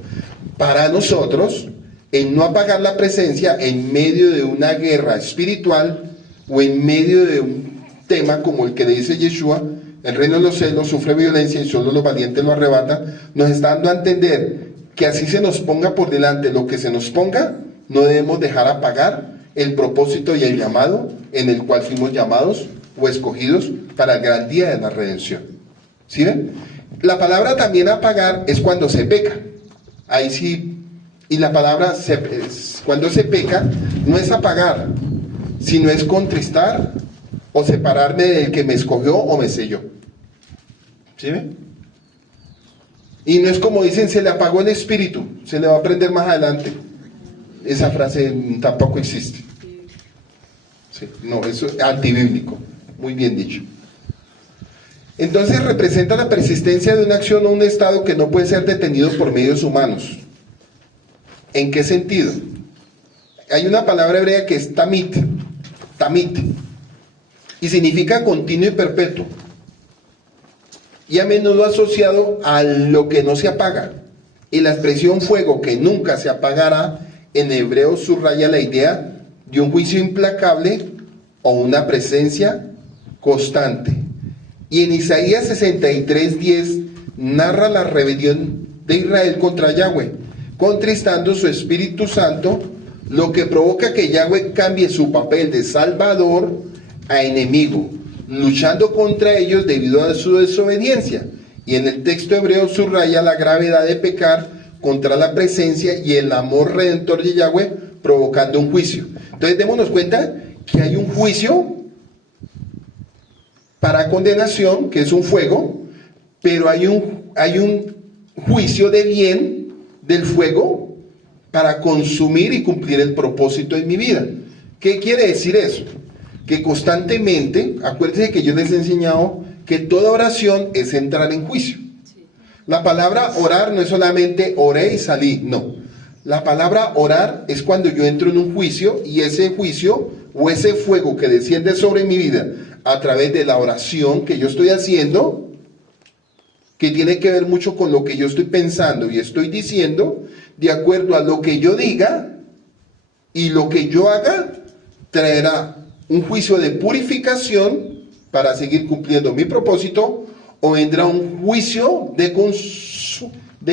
Para nosotros, el no apagar la presencia en medio de una guerra espiritual o en medio de un tema como el que dice Yeshua, el reino de los cielos sufre violencia y solo los valientes lo arrebatan, nos está dando a entender que así se nos ponga por delante lo que se nos ponga, no debemos dejar apagar el propósito y el llamado en el cual fuimos llamados o escogidos para el gran día de la redención. ¿Sí ven? La palabra también apagar es cuando se peca. Ahí sí. Y la palabra cuando se peca no es apagar, sino es contristar o separarme del que me escogió o me selló. ¿Sí ven? Y no es como dicen: se le apagó el espíritu, se le va a aprender más adelante. Esa frase tampoco existe. Sí, no, eso es antibíblico. Muy bien dicho. Entonces representa la persistencia de una acción o un estado que no puede ser detenido por medios humanos. ¿En qué sentido? Hay una palabra hebrea que es tamit, y significa continuo y perpetuo, y a menudo asociado a lo que no se apaga. Y la expresión fuego que nunca se apagará en hebreo subraya la idea de un juicio implacable o una presencia constante. Y en Isaías 63:10 narra la rebelión de Israel contra Yahweh, contristando su Espíritu Santo, lo que provoca que Yahweh cambie su papel de salvador a enemigo, luchando contra ellos debido a su desobediencia. Y en el texto hebreo subraya la gravedad de pecar contra la presencia y el amor redentor de Yahweh, provocando un juicio. Entonces démonos cuenta que hay un juicio para condenación, que es un fuego, pero hay juicio de bien del fuego para consumir y cumplir el propósito en mi vida. ¿Qué quiere decir eso? Que constantemente, acuérdense que yo les he enseñado que toda oración es entrar en juicio. La palabra orar no es solamente oré y salí, no. La palabra orar es cuando yo entro en un juicio y ese juicio o ese fuego que desciende sobre mi vida a través de la oración que yo estoy haciendo, que tiene que ver mucho con lo que yo estoy pensando y estoy diciendo, de acuerdo a lo que yo diga y lo que yo haga, traerá un juicio de purificación para seguir cumpliendo mi propósito, o vendrá un juicio de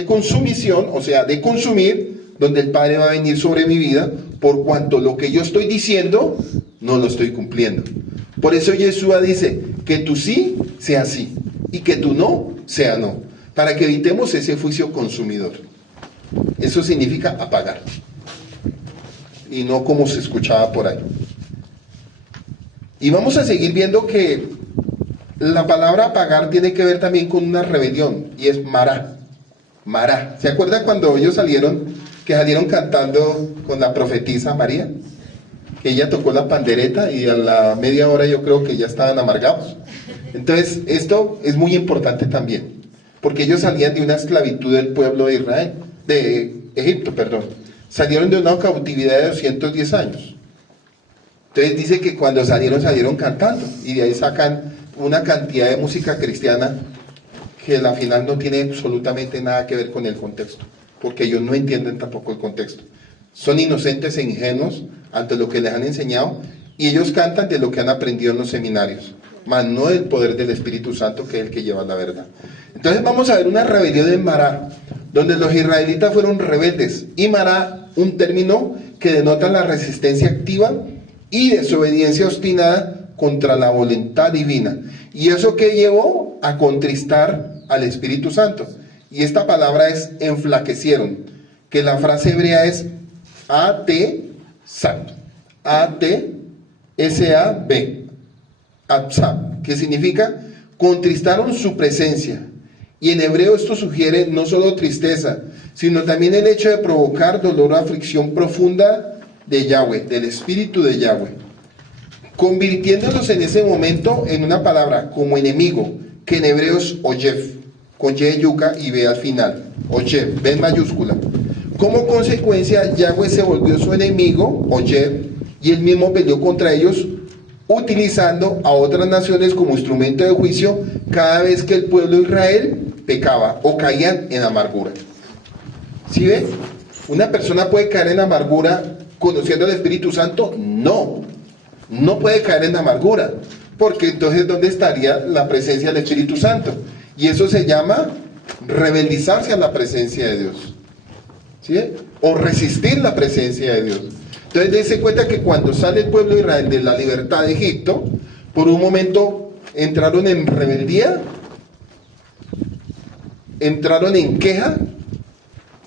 consumición, o sea, de consumir, donde el Padre va a venir sobre mi vida, por cuanto lo que yo estoy diciendo, no lo estoy cumpliendo. Por eso Yeshua dice, que tu sí sea sí, y que tu no sea no, para que evitemos ese juicio consumidor. Eso significa apagar, y no como se escuchaba por ahí. Y vamos a seguir viendo que la palabra apagar tiene que ver también con una rebelión, y es mará. Mará. ¿Se acuerdan cuando ellos salieron cantando con la profetisa María? Que ella tocó la pandereta y a la media hora yo creo que ya estaban amargados. Entonces, esto es muy importante también, porque ellos salían de una esclavitud del pueblo de Israel, de Egipto, perdón. Salieron de una cautividad de 210 años. Entonces dice que cuando salieron cantando, y de ahí sacan una cantidad de música cristiana que al final no tiene absolutamente nada que ver con el contexto, porque ellos no entienden tampoco el contexto. Son inocentes e ingenuos ante lo que les han enseñado, y ellos cantan de lo que han aprendido en los seminarios, mas no del poder del Espíritu Santo, que es el que lleva la verdad. Entonces vamos a ver una rebelión en Mará, donde los israelitas fueron rebeldes, y Mará, un término que denota la resistencia activa y desobediencia obstinada contra la voluntad divina. ¿Y eso que llevó? A contristar al Espíritu Santo. Y esta palabra es enflaquecieron, que la frase hebrea es A-T-Sab, A-T-S-A-B, Atsab, que significa contristaron su presencia. Y en hebreo esto sugiere no solo tristeza, sino también el hecho de provocar dolor o aflicción profunda de Yahweh, del Espíritu de Yahweh, convirtiéndolos en ese momento en una palabra como enemigo, que en hebreo es oyev, con Y de yuca y B al final, oyev, B en mayúscula. Como consecuencia, Yahweh se volvió su enemigo, oyev, y él mismo peleó contra ellos, utilizando a otras naciones como instrumento de juicio cada vez que el pueblo de Israel pecaba o caían en amargura. ¿Sí ven? ¿Una persona puede caer en amargura conociendo al Espíritu Santo? No, no puede caer en amargura, porque entonces ¿dónde estaría la presencia del Espíritu Santo? Y eso se llama rebeldizarse a la presencia de Dios, ¿sí? O resistir la presencia de Dios. Entonces dense cuenta que cuando sale el pueblo de Israel de la libertad de Egipto, por un momento entraron en rebeldía, entraron en queja,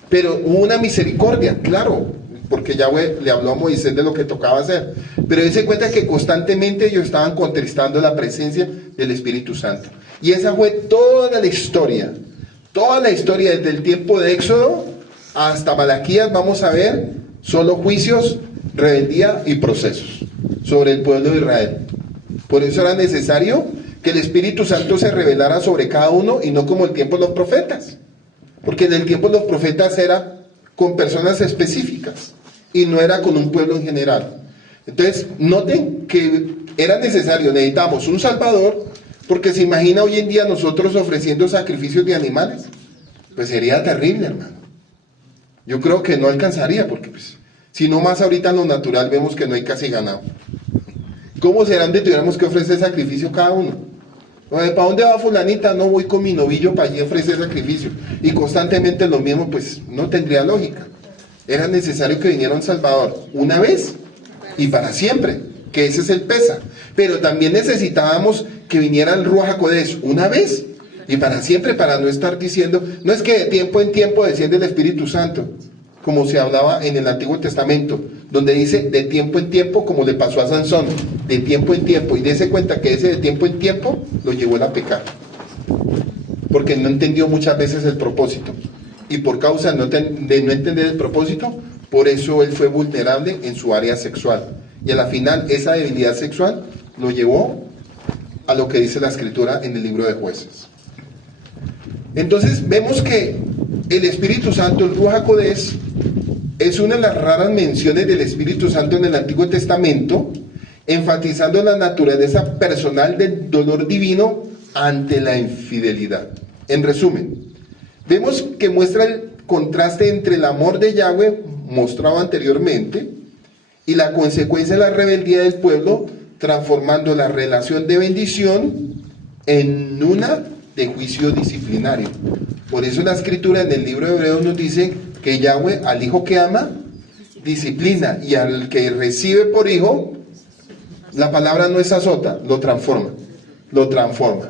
pero hubo una misericordia, claro, porque Yahweh le habló a Moisés de lo que tocaba hacer, pero dense cuenta que constantemente ellos estaban contristando la presencia del Espíritu Santo. Y esa fue toda la historia desde el tiempo de Éxodo hasta Malaquías. Vamos a ver solo juicios, rebeldía y procesos sobre el pueblo de Israel. Por eso era necesario que el Espíritu Santo se revelara sobre cada uno, y no como el tiempo de los profetas, porque en el tiempo de los profetas era con personas específicas y no era con un pueblo en general. Entonces noten que era necesario, necesitamos un Salvador, porque se imagina hoy en día nosotros ofreciendo sacrificios de animales, pues sería terrible, hermano. Yo creo que no alcanzaría, porque pues, si no más ahorita en lo natural vemos que no hay casi ganado. ¿Cómo será donde tuviéramos que ofrecer sacrificio cada uno? ¿Para dónde va fulanita? No, voy con mi novillo para allí ofrecer sacrificio. Y constantemente lo mismo, pues no tendría lógica. Era necesario que viniera un Salvador, una vez y para siempre, que ese es el Pesa. Pero también necesitábamos que viniera el Ruach HaKodesh, una vez y para siempre, para no estar diciendo, no es que de tiempo en tiempo desciende el Espíritu Santo, como se hablaba en el Antiguo Testamento, donde dice de tiempo en tiempo, como le pasó a Sansón, de tiempo en tiempo, y dése cuenta que ese de tiempo en tiempo lo llevó a pecar, porque no entendió muchas veces el propósito. y por causa de no entender el propósito, por eso él fue vulnerable en su área sexual. Y a la final esa debilidad sexual lo llevó a lo que dice la escritura en el libro de Jueces. Entonces vemos que el Espíritu Santo, el Ruach HaKodesh, es una de las raras menciones del Espíritu Santo en el Antiguo Testamento, enfatizando la naturaleza personal del dolor divino ante la infidelidad. En resumen, vemos que muestra el contraste entre el amor de Yahweh, mostrado anteriormente, y la consecuencia de la rebeldía del pueblo, transformando la relación de bendición en una de juicio disciplinario. Por eso la escritura en el libro de Hebreos nos dice que Yahweh al hijo que ama, disciplina, y al que recibe por hijo, la palabra no es azota, lo transforma, lo transforma.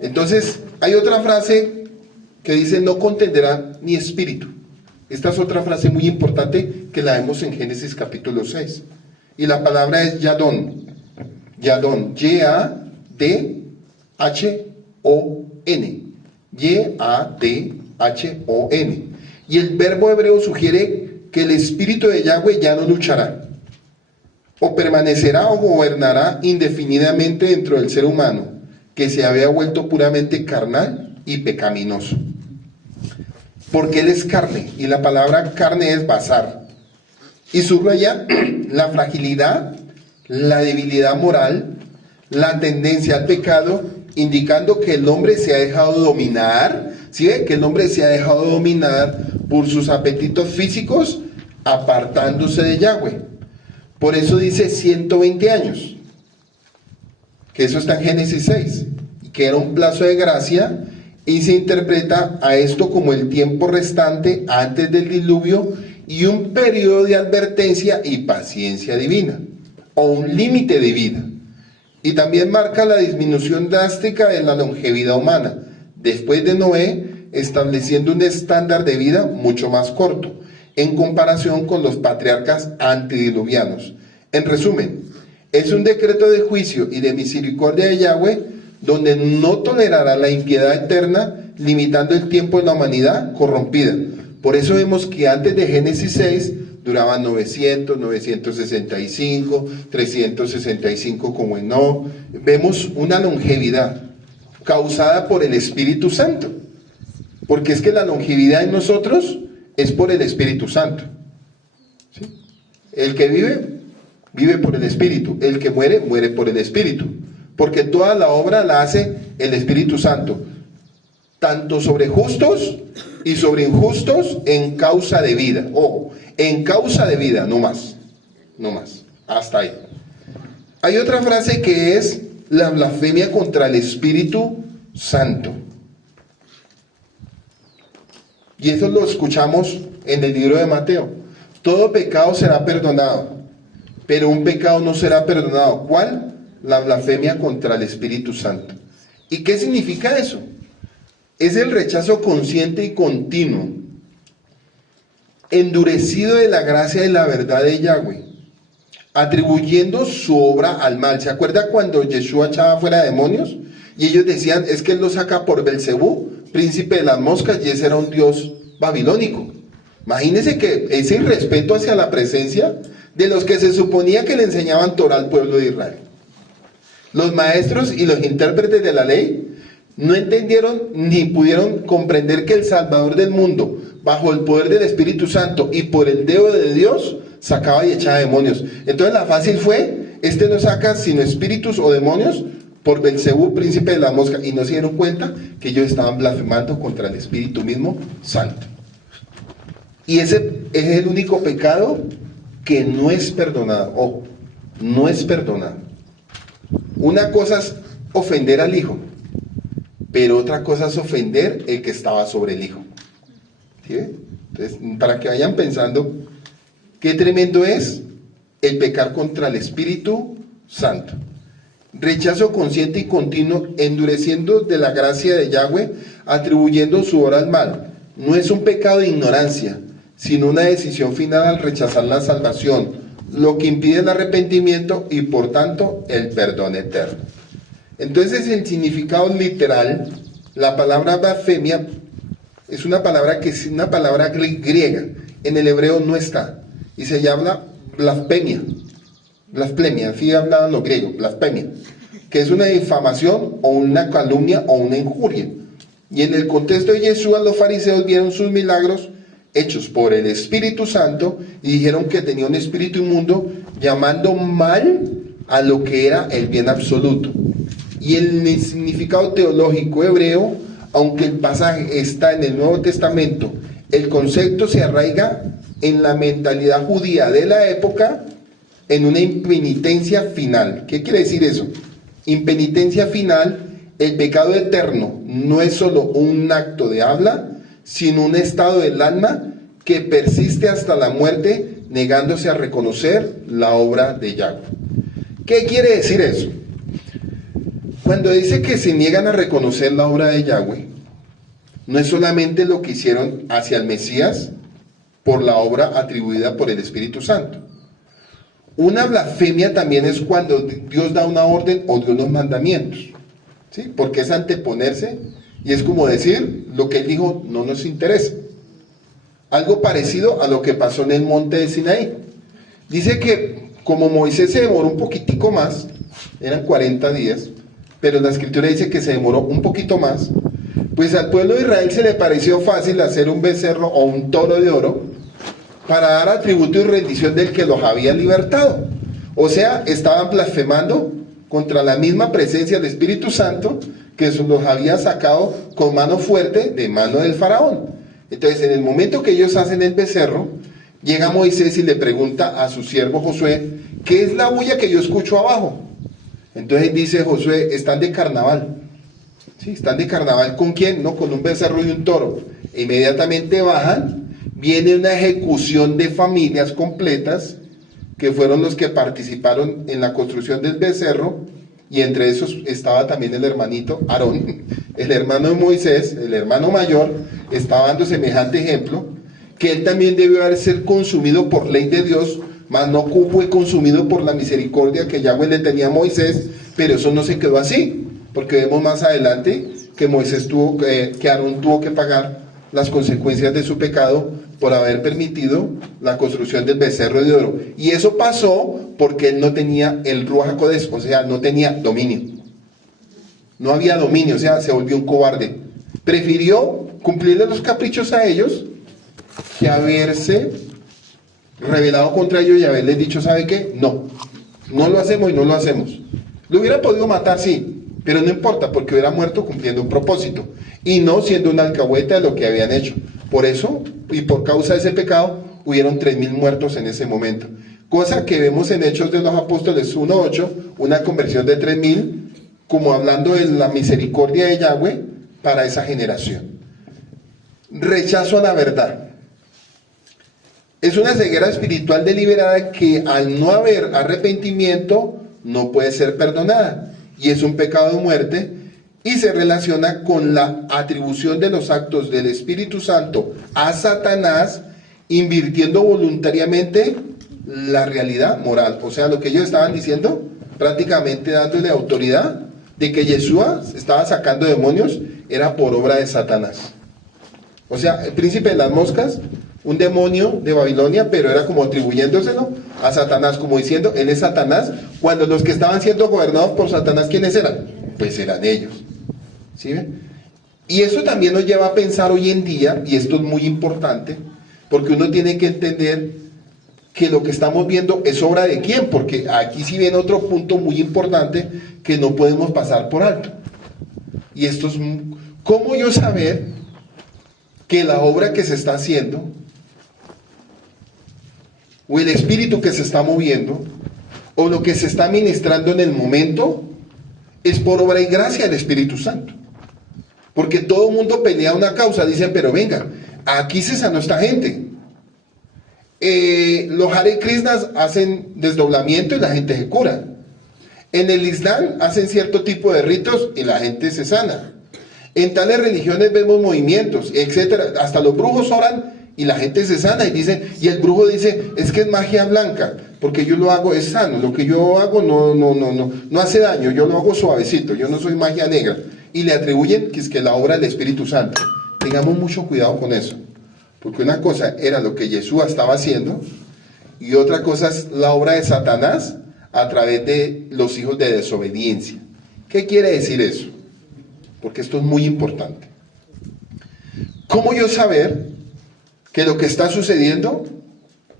Entonces, hay otra frase que dice, no contenderá ni espíritu. Esta es otra frase muy importante que la vemos en Génesis capítulo 6. Y la palabra es Yadón. Yadón, Y-A-D-H-O-N. Y-A-D-H-O-N. Y el verbo hebreo sugiere que el espíritu de Yahweh ya no luchará, o permanecerá o gobernará indefinidamente dentro del ser humano, que se había vuelto puramente carnal y pecaminoso. Porque él es carne, y la palabra carne es basar. Y subraya la fragilidad, la debilidad moral, la tendencia al pecado, indicando que el hombre se ha dejado dominar. ¿Sí ve? Que el hombre se ha dejado dominar por sus apetitos físicos, apartándose de Yahweh. Por eso dice 120 años, que eso está en Génesis 6, que era un plazo de gracia, y se interpreta a esto como el tiempo restante antes del diluvio y un periodo de advertencia y paciencia divina, o un límite de vida. Y también marca la disminución drástica de la longevidad humana, después de Noé, estableciendo un estándar de vida mucho más corto, en comparación con los patriarcas antediluvianos. En resumen, es un decreto de juicio y de misericordia de Yahweh, donde no tolerará la impiedad eterna, limitando el tiempo de la humanidad corrompida. Por eso vemos que antes de Génesis 6 duraban 900, 965, 365 como Enoc. Vemos una longevidad causada por el Espíritu Santo, porque es que la longevidad en nosotros es por el Espíritu Santo. ¿Sí? El que vive, vive por el Espíritu. El que muere, muere por el Espíritu. Porque toda la obra la hace el Espíritu Santo, tanto sobre justos y sobre injustos en causa de vida. Ojo, en causa de vida, no más, no más, hasta ahí. Hay otra frase que es la blasfemia contra el Espíritu Santo. Y eso lo escuchamos en el libro de Mateo. Todo pecado será perdonado, pero un pecado no será perdonado. ¿Cuál? La blasfemia contra el Espíritu Santo. ¿Y qué significa eso? Es el rechazo consciente y continuo, endurecido de la gracia y la verdad de Yahweh, atribuyendo su obra al mal. ¿Se acuerda cuando Yeshua echaba fuera demonios? Y ellos decían, es que él lo saca por Belcebú, príncipe de las moscas, y ese era un dios babilónico. Imagínense que ese irrespeto hacia la presencia de los que se suponía que le enseñaban Torah al pueblo de Israel. Los maestros y los intérpretes de la ley no entendieron ni pudieron comprender que el Salvador del mundo, bajo el poder del Espíritu Santo y por el dedo de Dios, sacaba y echaba demonios. Entonces la fácil fue, este no saca sino espíritus o demonios por Belcebú, príncipe de la mosca, y no se dieron cuenta que ellos estaban blasfemando contra el Espíritu mismo Santo. Y ese es el único pecado que no es perdonado. Ojo, no es perdonado. Una cosa es ofender al Hijo, pero otra cosa es ofender el que estaba sobre el Hijo. ¿Sí? Entonces, para que vayan pensando qué tremendo es el pecar contra el Espíritu Santo. Rechazo consciente y continuo, endureciendo de la gracia de Yahweh, atribuyendo su obra al mal. No es un pecado de ignorancia, sino una decisión final al rechazar la salvación, lo que impide el arrepentimiento y por tanto el perdón eterno. Entonces, el significado literal, la palabra blasfemia es una palabra que es una palabra griega, en el hebreo no está, y se llama blasfemia, así hablaban los griegos, blasfemia, que es una difamación o una calumnia o una injuria. Y en el contexto de Yeshua, los fariseos vieron sus milagros hechos por el Espíritu Santo y dijeron que tenía un espíritu inmundo, llamando mal a lo que era el bien absoluto. Y en el significado teológico hebreo, aunque el pasaje está en el Nuevo Testamento, el concepto se arraiga en la mentalidad judía de la época en una impenitencia final. ¿Qué quiere decir eso? Impenitencia final, el pecado eterno no es solo un acto de habla, sino un estado del alma que persiste hasta la muerte, negándose a reconocer la obra de Yahweh. ¿Qué quiere decir eso? Cuando dice que se niegan a reconocer la obra de Yahweh, no es solamente lo que hicieron hacia el Mesías por la obra atribuida por el Espíritu Santo. Una blasfemia también es cuando Dios da una orden o dio unos mandamientos, ¿sí? Porque es anteponerse y es como decir, lo que él dijo no nos interesa. Algo parecido a lo que pasó en el monte de Sinaí. Dice que como Moisés se demoró un poquitico más, eran 40 días, pero la escritura dice que se demoró un poquito más, pues al pueblo de Israel se le pareció fácil hacer un becerro o un toro de oro para dar atributo y rendición del que los había libertado. O sea, estaban blasfemando contra la misma presencia del Espíritu Santo que los había sacado con mano fuerte de mano del faraón. Entonces, en el momento que ellos hacen el becerro, llega Moisés y le pregunta a su siervo Josué, ¿qué es la bulla que yo escucho abajo? Entonces dice Josué, están de carnaval. ¿Sí? ¿Están de carnaval con quién? No, con un becerro y un toro. E inmediatamente bajan, viene una ejecución de familias completas, que fueron los que participaron en la construcción del becerro, y entre esos estaba también el hermanito Aarón, el hermano de Moisés, el hermano mayor, estaba dando semejante ejemplo, que él también debió haber sido consumido por ley de Dios, mas no fue consumido por la misericordia que Yahweh le tenía a Moisés, pero eso no se quedó así, porque vemos más adelante que que Aarón tuvo que pagar las consecuencias de su pecado por haber permitido la construcción del becerro de oro. Y eso pasó porque él no tenía el Ruach HaKodesh, o sea, no tenía dominio. No había dominio, o sea, se volvió un cobarde. Prefirió cumplirle los caprichos a ellos que haberse rebelado contra ellos y haberles dicho, ¿sabe qué? No lo hacemos y no lo hacemos. Lo hubiera podido matar, sí, pero no importa, porque hubiera muerto cumpliendo un propósito y no siendo una alcahueta de lo que habían hecho. Por eso, y por causa de ese pecado, hubieron 3.000 muertos en ese momento. Cosa que vemos en Hechos de los Apóstoles 1:8, una conversión de 3.000, como hablando de la misericordia de Yahweh para esa generación. Rechazo a la verdad. Es una ceguera espiritual deliberada que al no haber arrepentimiento no puede ser perdonada. Y es un pecado de muerte y se relaciona con la atribución de los actos del Espíritu Santo a Satanás, invirtiendo voluntariamente la realidad moral. O sea, lo que ellos estaban diciendo, prácticamente dándole autoridad de que Yeshua estaba sacando demonios, era por obra de Satanás. O sea, el príncipe de las moscas, un demonio de Babilonia, pero era como atribuyéndoselo a Satanás, como diciendo, él es Satanás, cuando los que estaban siendo gobernados por Satanás, ¿quiénes eran? Pues eran ellos. ¿Sí ven? Y eso también nos lleva a pensar hoy en día, y esto es muy importante, porque uno tiene que entender que lo que estamos viendo es obra de quién, porque aquí sí viene otro punto muy importante que no podemos pasar por alto. Y esto es, ¿cómo yo saber que la obra que se está haciendo, o el espíritu que se está moviendo, o lo que se está ministrando en el momento, es por obra y gracia del Espíritu Santo? Porque todo el mundo pelea una causa, dicen, pero venga, aquí se sanó esta gente. Los Hare Krishnas hacen desdoblamiento y la gente se cura. En el Islam hacen cierto tipo de ritos y la gente se sana. En tales religiones vemos movimientos, etcétera. Hasta los brujos oran y la gente se sana y dicen, y el brujo dice, es que es magia blanca, porque yo lo hago es sano, lo que yo hago no hace daño, yo lo hago suavecito, yo no soy magia negra. Y le atribuyen que es que la obra del Espíritu Santo. Tengamos mucho cuidado con eso, porque una cosa era lo que Yeshua estaba haciendo y otra cosa es la obra de Satanás a través de los hijos de desobediencia. ¿Qué quiere decir eso? Porque esto es muy importante. ¿Cómo yo saber que lo que está sucediendo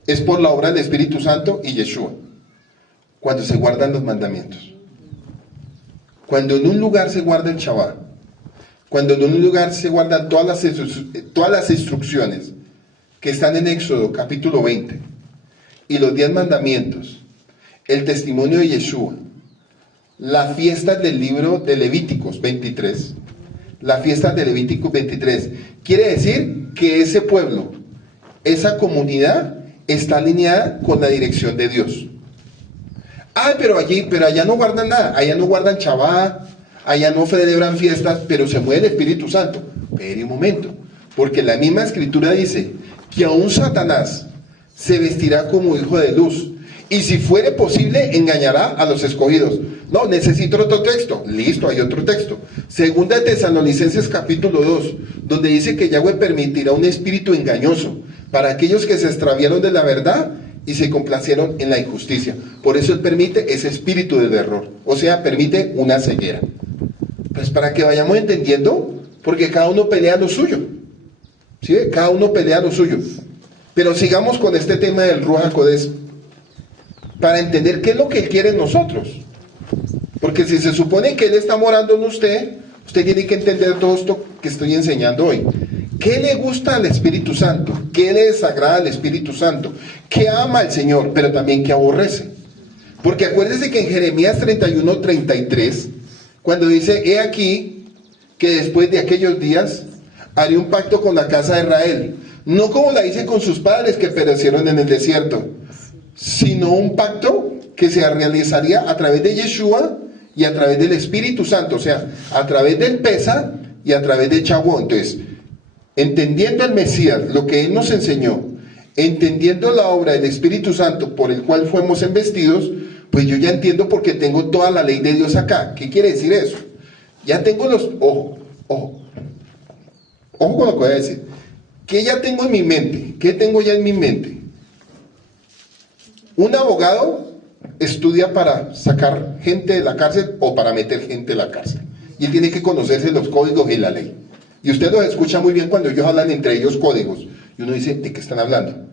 es por la obra del Espíritu Santo y Yeshua? Cuando se guardan los mandamientos. Cuando en un lugar se guarda el Shabbat, cuando en un lugar se guardan todas las instrucciones que están en Éxodo capítulo 20, y los 10 mandamientos, el testimonio de Yeshua, las fiestas del libro de Levíticos 23, las fiestas de Levíticos 23, quiere decir que ese pueblo, esa comunidad está alineada con la dirección de Dios. Ah, pero allá no guardan nada, allá no guardan Shabbat, allá no celebran fiestas, pero se mueve el Espíritu Santo. Espere un momento, porque la misma Escritura dice que aún Satanás se vestirá como hijo de luz, y si fuere posible engañará a los escogidos. No, necesito otro texto. Listo, hay otro texto. Segunda de Tesalonicenses capítulo 2, donde dice que Yahweh permitirá un espíritu engañoso para aquellos que se extraviaron de la verdad y se complacieron en la injusticia. Por eso Él permite ese espíritu del error, o sea, permite una ceguera. Pues para que vayamos entendiendo, porque cada uno pelea lo suyo. ¿Sí? Cada uno pelea lo suyo. Pero sigamos con este tema del Ruach HaKodesh, para entender qué es lo que Él quiere en nosotros. Porque si se supone que Él está morando en usted, usted tiene que entender todo esto que estoy enseñando hoy. ¿Qué le gusta al Espíritu Santo? ¿Qué le desagrada al Espíritu Santo? ¿Qué ama al Señor? Pero también ¿qué aborrece? Porque acuérdese que en Jeremías 31:33, cuando dice, he aquí que después de aquellos días haré un pacto con la casa de Israel, no como la hice con sus padres que perecieron en el desierto, sino un pacto que se realizaría a través de Yeshua y a través del Espíritu Santo, o sea, a través del Pesa y a través de Shavuot. Entonces, entendiendo al Mesías, lo que Él nos enseñó, entendiendo la obra del Espíritu Santo por el cual fuimos embestidos, pues yo ya entiendo porque tengo toda la ley de Dios acá. ¿Qué quiere decir eso? Ya tengo ojo con lo que voy a decir. ¿Qué ya tengo en mi mente? ¿Qué tengo ya en mi mente? Un abogado estudia para sacar gente de la cárcel o para meter gente de la cárcel. Y él tiene que conocerse los códigos y la ley. Y usted los escucha muy bien cuando ellos hablan entre ellos códigos. Y uno dice, ¿de qué están hablando?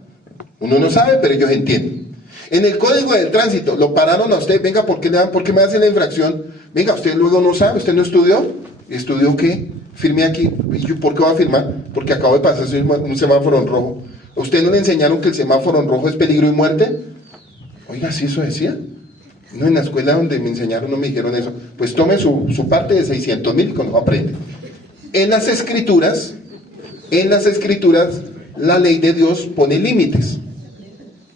Uno no sabe, pero ellos entienden. En el código del tránsito, lo pararon a usted, venga, ¿por qué me hacen la infracción? Venga, usted luego no sabe, usted no estudió. ¿Estudió qué? Firme aquí. ¿Y yo por qué va a firmar? Porque acabo de pasar un semáforo en rojo. ¿A usted no le enseñaron que el semáforo en rojo es peligro y muerte? Oiga, ¿sí eso decía? No, en la escuela donde me enseñaron no me dijeron eso. Pues tome su parte de 600,000 y con eso aprende. En las escrituras, la ley de Dios pone límites.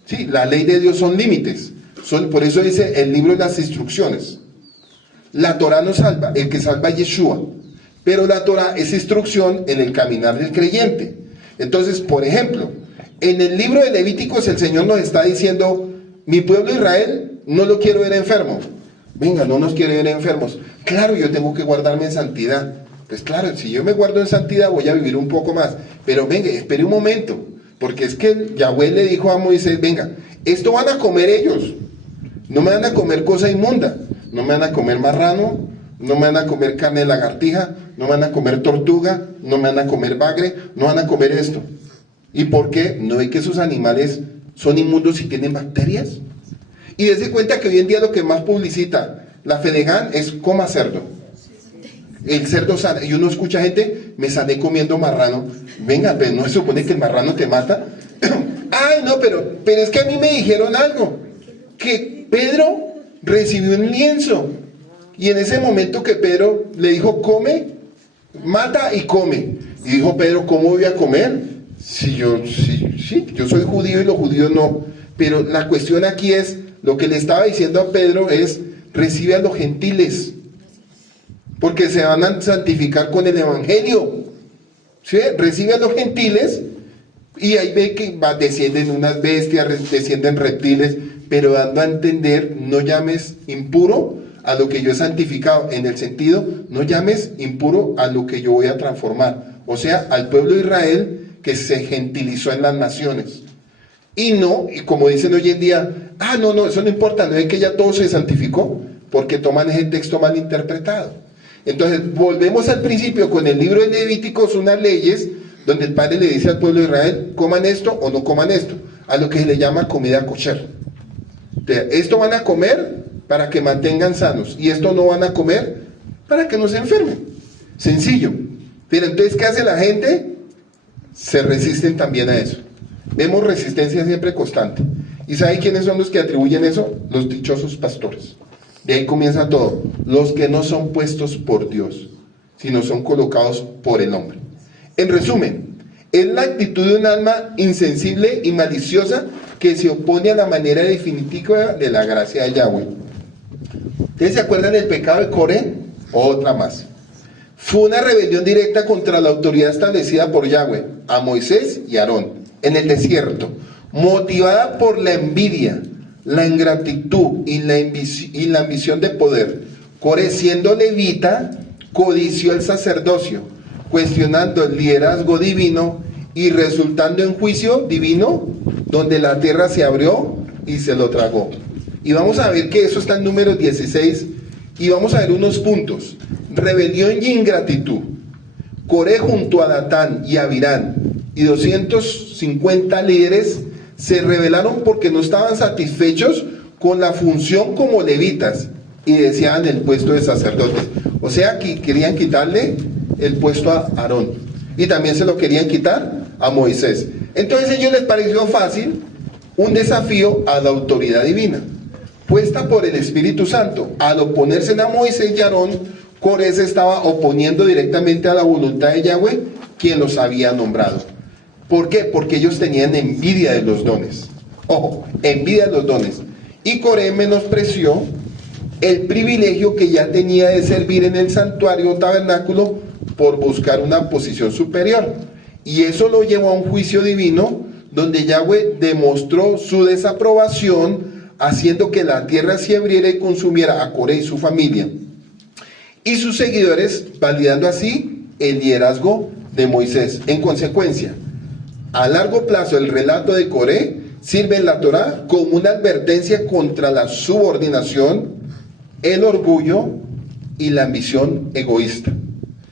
Sí, la ley de Dios son límites. Por eso dice el libro de las instrucciones. La Torah no salva, el que salva es Yeshua. Pero la Torah es instrucción en el caminar del creyente. Entonces, por ejemplo, en el libro de Levíticos el Señor nos está diciendo, mi pueblo Israel no lo quiero ver enfermo. Venga, no nos quiere ver enfermos. Claro, yo tengo que guardarme en santidad. Pues claro, si yo me guardo en santidad voy a vivir un poco más. Pero venga, espere un momento. Porque es que Yahweh le dijo a Moisés, venga, esto van a comer ellos. No me van a comer cosa inmunda. No me van a comer marrano, no me van a comer carne de lagartija, no me van a comer tortuga, no me van a comer bagre, no van a comer esto. ¿Y por qué? ¿No ve que esos animales son inmundos y tienen bacterias? Y dése cuenta que hoy en día lo que más publicita la Fedegan es coma cerdo. El cerdo sana. Y uno escucha gente, me sané comiendo marrano. Venga, pero no se supone que el marrano te mata. Ay, no, pero es que a mí me dijeron algo. Que Pedro recibió un lienzo. Y en ese momento que Pedro le dijo, come, mata y come. Y dijo Pedro, ¿cómo voy a comer? Sí, yo soy judío y los judíos no. Pero la cuestión aquí es, lo que le estaba diciendo a Pedro es, recibe a los gentiles. Porque se van a santificar con el evangelio. ¿Sí? Recibe a los gentiles y ahí ve que descienden unas bestias, descienden reptiles, pero dando a entender, no llames impuro a lo que yo he santificado, en el sentido, no llames impuro a lo que yo voy a transformar. o sea, al pueblo de Israel que se gentilizó en las naciones. Y no, y como dicen hoy en día, no, eso no importa, no es que ya todo se santificó, porque toman ese texto mal interpretado. Entonces, volvemos al principio con el libro de Levíticos, unas leyes, donde el padre le dice al pueblo de Israel, coman esto o no coman esto, a lo que se le llama comida kosher. Entonces, esto van a comer para que mantengan sanos, y esto no van a comer para que no se enfermen. Sencillo. Pero entonces, ¿qué hace la gente? Se resisten también a eso. Vemos resistencia siempre constante. ¿Y saben quiénes son los que atribuyen eso? Los dichosos pastores. De ahí comienza todo. Los que no son puestos por Dios, sino son colocados por el hombre. En resumen, es la actitud de un alma insensible y maliciosa que se opone a la manera definitiva de la gracia de Yahweh. ¿Ustedes se acuerdan del pecado de Coré? Otra más. Fue una rebelión directa contra la autoridad establecida por Yahweh, a Moisés y Aarón, en el desierto, motivada por la envidia, la ingratitud y la ambición de poder. Coré, siendo levita, codició el sacerdocio, cuestionando el liderazgo divino y resultando en juicio divino, donde la tierra se abrió y se lo tragó. Y vamos a ver que eso está en Números 16, y vamos a ver unos puntos. Rebelión y ingratitud. Coré junto a Datán y Abirán y 250 líderes se rebelaron porque no estaban satisfechos con la función como levitas y deseaban el puesto de sacerdotes. O sea, que querían quitarle el puesto a Aarón y también se lo querían quitar a Moisés. Entonces a ellos les pareció fácil un desafío a la autoridad divina puesta por el Espíritu Santo. Al oponerse a Moisés y Aarón, Coré se estaba oponiendo directamente a la voluntad de Yahweh, quien los había nombrado. ¿Por qué? Porque ellos tenían envidia de los dones. Ojo, envidia de los dones. Y Coré menospreció el privilegio que ya tenía de servir en el santuario o tabernáculo por buscar una posición superior. Y eso lo llevó a un juicio divino, donde Yahweh demostró su desaprobación, haciendo que la tierra se abriera y consumiera a Coré y su familia y sus seguidores, validando así el liderazgo de Moisés. En consecuencia, a largo plazo el relato de Coré sirve en la Torá como una advertencia contra la subordinación, el orgullo y la ambición egoísta.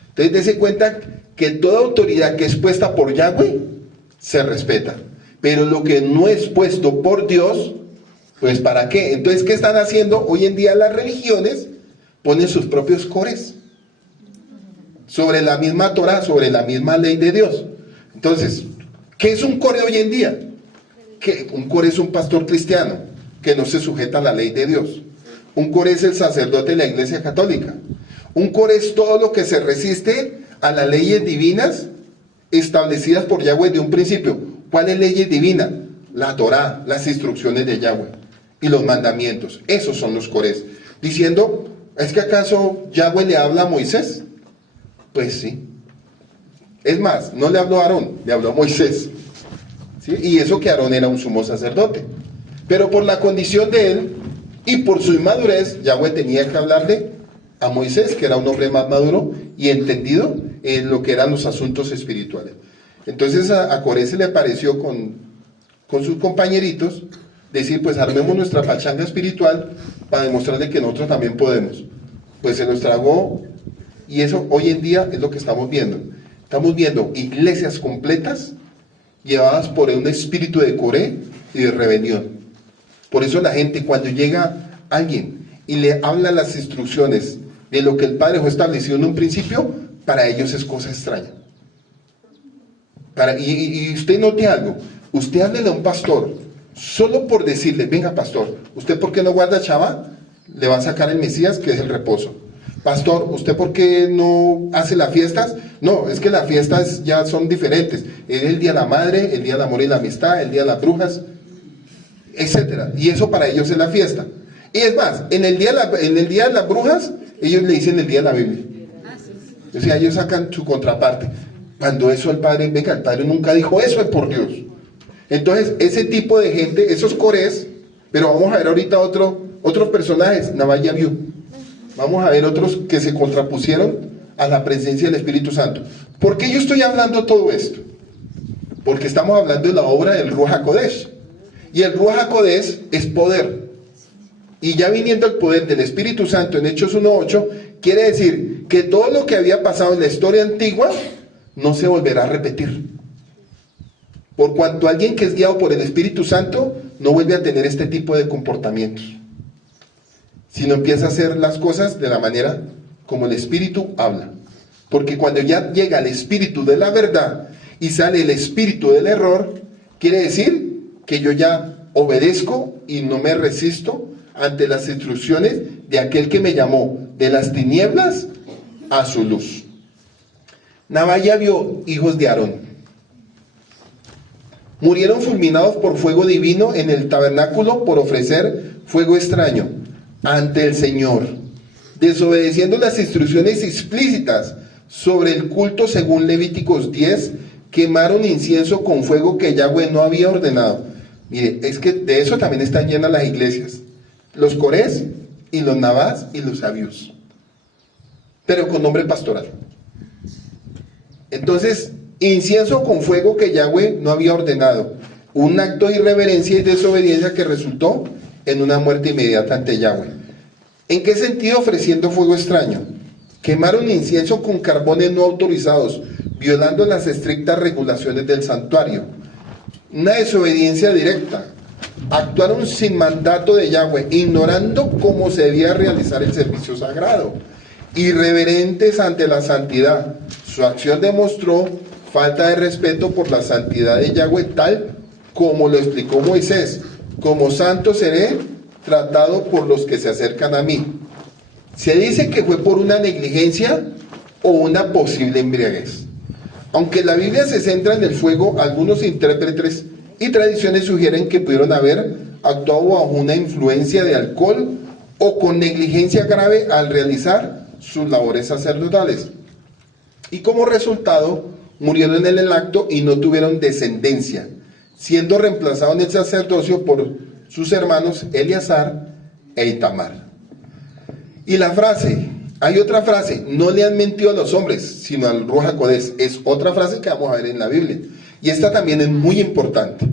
Entonces, dése cuenta que toda autoridad que es puesta por Yahweh se respeta, pero lo que no es puesto por Dios, pues ¿para qué? Entonces, ¿qué están haciendo hoy en día las religiones? Ponen sus propios cores sobre la misma Torá, sobre la misma ley de Dios. Entonces, ¿qué es un core hoy en día? Que un core es un pastor cristiano que no se sujeta a la ley de Dios. Un core es el sacerdote de la Iglesia Católica. Un core es todo lo que se resiste a las leyes divinas establecidas por Yahweh de un principio. ¿Cuáles leyes divinas? La Torá, las instrucciones de Yahweh y los mandamientos. Esos son los cores. Diciendo, ¿es que acaso Yahweh le habla a Moisés? Pues sí. Es más, no le habló a Aarón, le habló a Moisés. ¿Sí? Y eso que Aarón era un sumo sacerdote. Pero por la condición de él y por su inmadurez, Yahweh tenía que hablarle a Moisés, que era un hombre más maduro y entendido en lo que eran los asuntos espirituales. Entonces a Coré se le pareció con sus compañeritos decir, pues armemos nuestra pachanga espiritual para demostrarle que nosotros también podemos. Pues se los tragó, y eso hoy en día es lo que estamos viendo. Estamos viendo iglesias completas llevadas por un espíritu de Coré y de rebelión. Por eso la gente, cuando llega alguien y le habla las instrucciones de lo que el Padre fue establecido en un principio, para ellos es cosa extraña. Y usted note algo, usted háblele a un pastor, solo por decirle, venga pastor, ¿usted por qué no guarda Shabbat? Le va a sacar el Mesías, que es el reposo. Pastor, ¿usted por qué no hace las fiestas? No, es que las fiestas ya son diferentes. Es el Día de la Madre, el Día del Amor y la Amistad, el Día de las Brujas, etcétera. Y eso para ellos es la fiesta. Y es más, en el Día de las Brujas, ellos le dicen el Día de la Biblia. O sea, ellos sacan su contraparte. Cuando eso el Padre, venga, el Padre nunca dijo eso, es por Dios. Entonces, ese tipo de gente, esos corés, pero vamos a ver ahorita otros personajes, Nabal y Abiú. Vamos a ver otros que se contrapusieron a la presencia del Espíritu Santo. ¿Por qué yo estoy hablando todo esto? Porque estamos hablando de la obra del Ruach HaKodesh. Y el Ruach HaKodesh es poder. Y ya viniendo el poder del Espíritu Santo en Hechos 1:8, quiere decir que todo lo que había pasado en la historia antigua no se volverá a repetir. Por cuanto alguien que es guiado por el Espíritu Santo no vuelve a tener este tipo de comportamientos, sino empieza a hacer las cosas de la manera como el Espíritu habla. Porque cuando ya llega el Espíritu de la verdad y sale el espíritu del error, quiere decir que yo ya obedezco y no me resisto ante las instrucciones de aquel que me llamó de las tinieblas a su luz. Nabaya vio hijos de Aarón. Murieron fulminados por fuego divino en el tabernáculo por ofrecer fuego extraño ante el Señor, desobedeciendo las instrucciones explícitas sobre el culto según Levíticos 10, quemaron incienso con fuego que Yahweh no había ordenado. Mire, es que de eso también están llenas las iglesias, los corés y los nabás y los sabios, pero con nombre pastoral. Entonces, incienso con fuego que Yahweh no había ordenado, un acto de irreverencia y desobediencia que resultó en una muerte inmediata ante Yahweh. ¿En qué sentido? Ofreciendo fuego extraño. Quemaron incienso con carbones no autorizados, violando las estrictas regulaciones del santuario. Una desobediencia directa. Actuaron sin mandato de Yahweh, ignorando cómo se debía realizar el servicio sagrado. Irreverentes ante la santidad. Su acción demostró falta de respeto por la santidad de Yahweh, tal como lo explicó Moisés. Como santo seré tratado por los que se acercan a mí. Se dice que fue por una negligencia o una posible embriaguez. Aunque la Biblia se centra en el fuego, algunos intérpretes y tradiciones sugieren que pudieron haber actuado bajo una influencia de alcohol o con negligencia grave al realizar sus labores sacerdotales. Y como resultado, murieron en el acto y no tuvieron descendencia, siendo reemplazados en el sacerdocio por sus hermanos Eleazar e Itamar. Y la frase, hay otra frase, no le han mentido a los hombres, sino al Ruach HaKodesh, es otra frase que vamos a ver en la Biblia. Y esta también es muy importante.